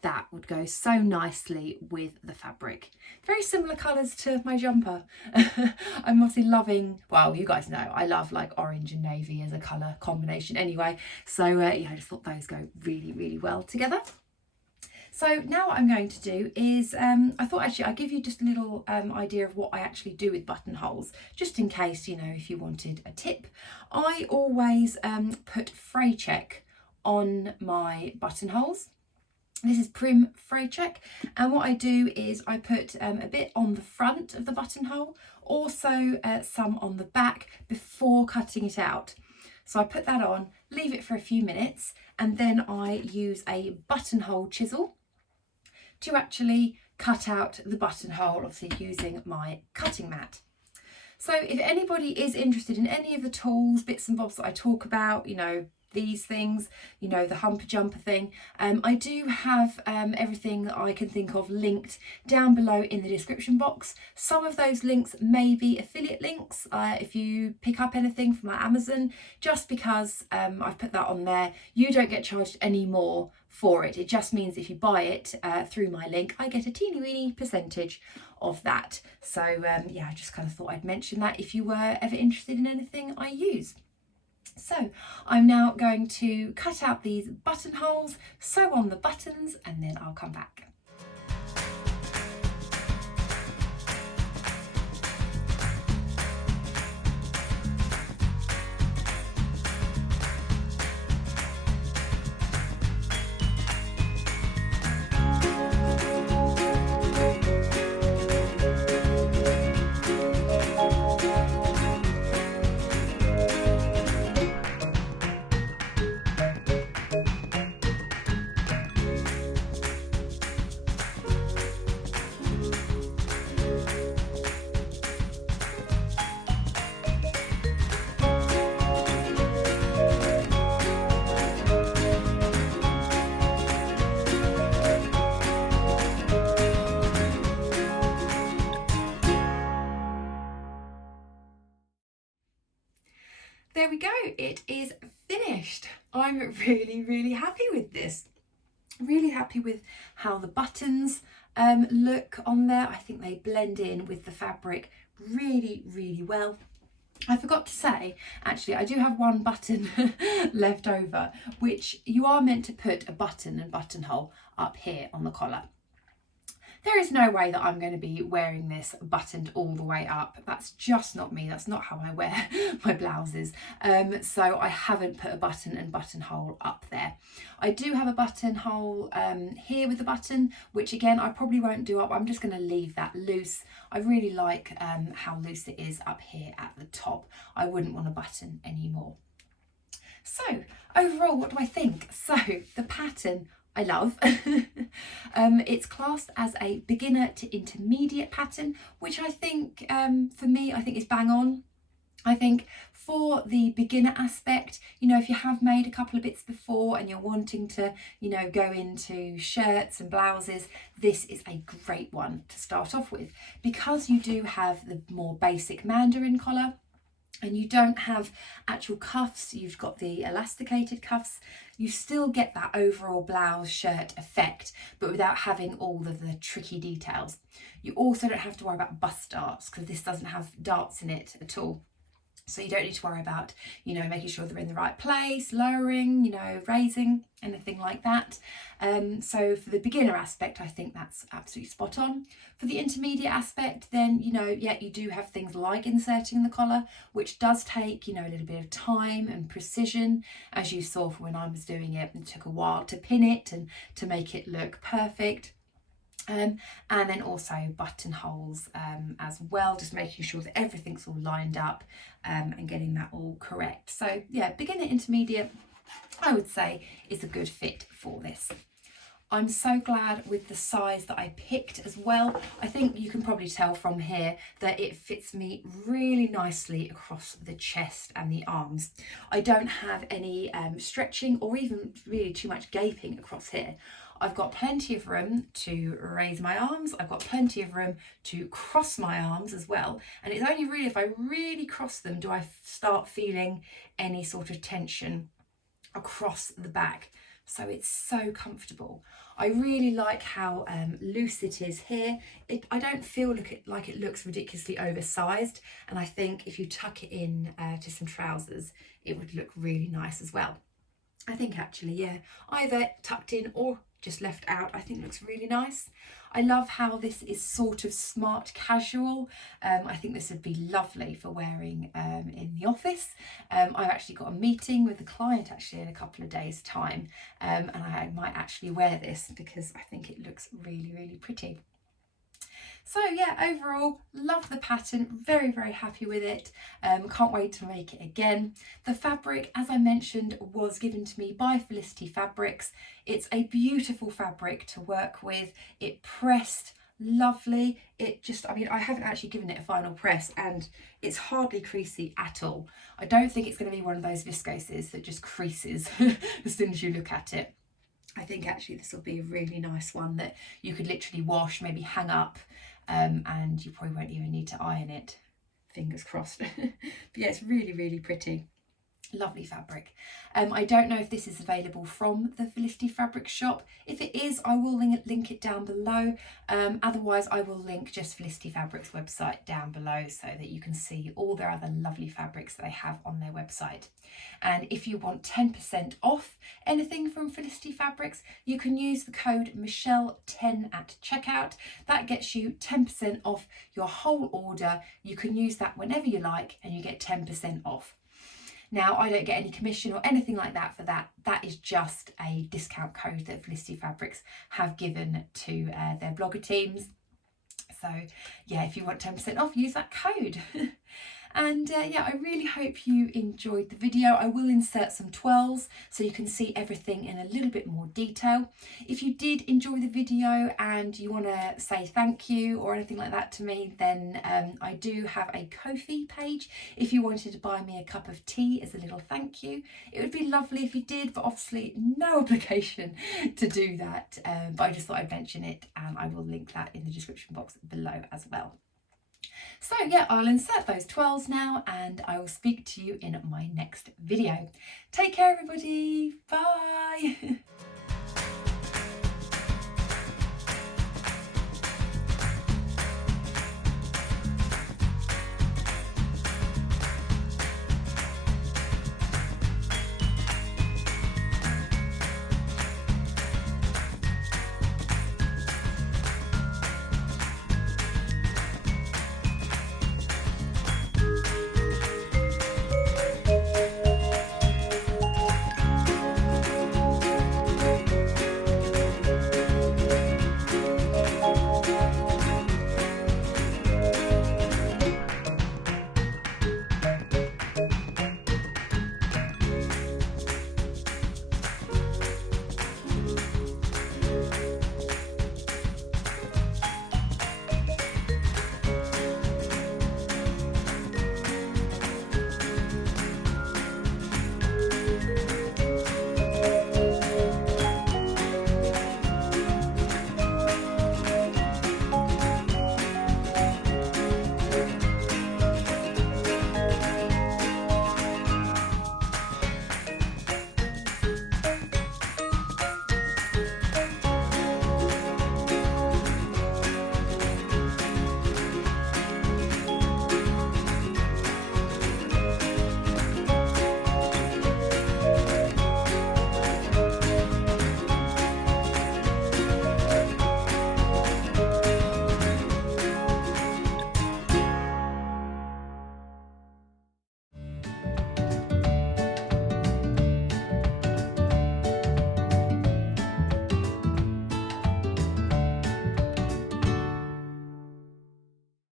that would go so nicely with the fabric. Very similar colours to my jumper. I'm obviously loving, well, you guys know, I love like orange and navy as a colour combination anyway. So yeah, I just thought those go really, really well together. So now what I'm going to do is, I thought actually I'd give you just a little idea of what I actually do with buttonholes, just in case, you know, if you wanted a tip. I always put fray check on my buttonholes. This is Prim fray check, and what I do is I put a bit on the front of the buttonhole, also some on the back before cutting it out. So I put that on, leave it for a few minutes, and then I use a buttonhole chisel to actually cut out the buttonhole, obviously using my cutting mat. So if anybody is interested in any of the tools, bits and bobs that I talk about, you know, these things, you know, the humper jumper thing, I do have everything that I can think of linked down below in the description box. Some of those links may be affiliate links if you pick up anything from like Amazon, just because I've put that on there. You don't get charged any more for it. It just means if you buy it through my link, I get a teeny weeny percentage of that. So yeah, I just kind of thought I'd mention that if you were ever interested in anything I use. So I'm now going to cut out these buttonholes, sew on the buttons, and then I'll come back. There we go, it is finished. I'm really, really happy with this. Really happy with how the buttons look on there. I think they blend in with the fabric really, really well. I forgot to say, actually, I do have one button left over, which you are meant to put a button and buttonhole up here on the collar. There is no way that I'm going to be wearing this buttoned all the way up. That's just not me. That's not how I wear my blouses. So I haven't put a button and buttonhole up there. I do have a buttonhole here with the button, which again, I probably won't do up. I'm just going to leave that loose. I really like how loose it is up here at the top. I wouldn't want a button anymore. So overall, what do I think? So the pattern I love. It's classed as a beginner to intermediate pattern, which I think, for me, I think is bang on. I think for the beginner aspect, you know, if you have made a couple of bits before and you're wanting to, you know, go into shirts and blouses, this is a great one to start off with, because you do have the more basic mandarin collar and you don't have actual cuffs, you've got the elasticated cuffs. You still get that overall blouse shirt effect, but without having all of the tricky details. You also don't have to worry about bust darts, because this doesn't have darts in it at all. So you don't need to worry about, you know, making sure they're in the right place, lowering, you know, raising, anything like that. So for the beginner aspect, I think that's absolutely spot on. For the intermediate aspect, then, you know, yeah, you do have things like inserting the collar, which does take, you know, a little bit of time and precision, as you saw from when I was doing it. It took a while to pin it and to make it look perfect. And then also buttonholes as well, just making sure that everything's all lined up and getting that all correct. So yeah, beginner intermediate, I would say, is a good fit for this. I'm so glad with the size that I picked as well. I think you can probably tell from here that it fits me really nicely across the chest and the arms. I don't have any stretching or even really too much gaping across here. I've got plenty of room to raise my arms. I've got plenty of room to cross my arms as well. And it's only really if I really cross them do I start feeling any sort of tension across the back. So it's so comfortable. I really like how loose it is here. I don't feel like it looks ridiculously oversized. And I think if you tuck it in to some trousers, it would look really nice as well. I think actually, yeah, either tucked in or just left out, I think looks really nice. I love how this is sort of smart casual. I think this would be lovely for wearing in the office. I've actually got a meeting with a client actually in a couple of days' time, and I might actually wear this because I think it looks really, really pretty. So yeah, overall, love the pattern, very, very happy with it. Can't wait to make it again. The fabric, as I mentioned, was given to me by Felicity Fabrics. It's a beautiful fabric to work with. It pressed lovely. It just, I mean, I haven't actually given it a final press and it's hardly creasy at all. I don't think it's going to be one of those viscoses that just creases as soon as you look at it. I think actually this will be a really nice one that you could literally wash, maybe hang up, and you probably won't even need to iron it. Fingers crossed. But yeah, it's really, really pretty. Lovely fabric. I don't know if this is available from the Felicity Fabric shop. If it is, I will link it down below. Otherwise, I will link just Felicity Fabric's website down below so that you can see all their other lovely fabrics that they have on their website. And if you want 10% off anything from Felicity Fabrics, you can use the code Michelle10 at checkout. That gets you 10% off your whole order. You can use that whenever you like and you get 10% off. Now, I don't get any commission or anything like that for that. That is just a discount code that Felicity Fabrics have given to their blogger teams. So yeah, if you want 10% off, use that code. And yeah, I really hope you enjoyed the video. I will insert some twirls so you can see everything in a little bit more detail. If you did enjoy the video and you want to say thank you or anything like that to me, then I do have a Ko-fi page if you wanted to buy me a cup of tea as a little thank you. It would be lovely if you did, but obviously no obligation to do that. But I just thought I'd mention it, and I will link that in the description box below as well. So yeah, I'll insert those twirls now and I will speak to you in my next video. Take care everybody, bye!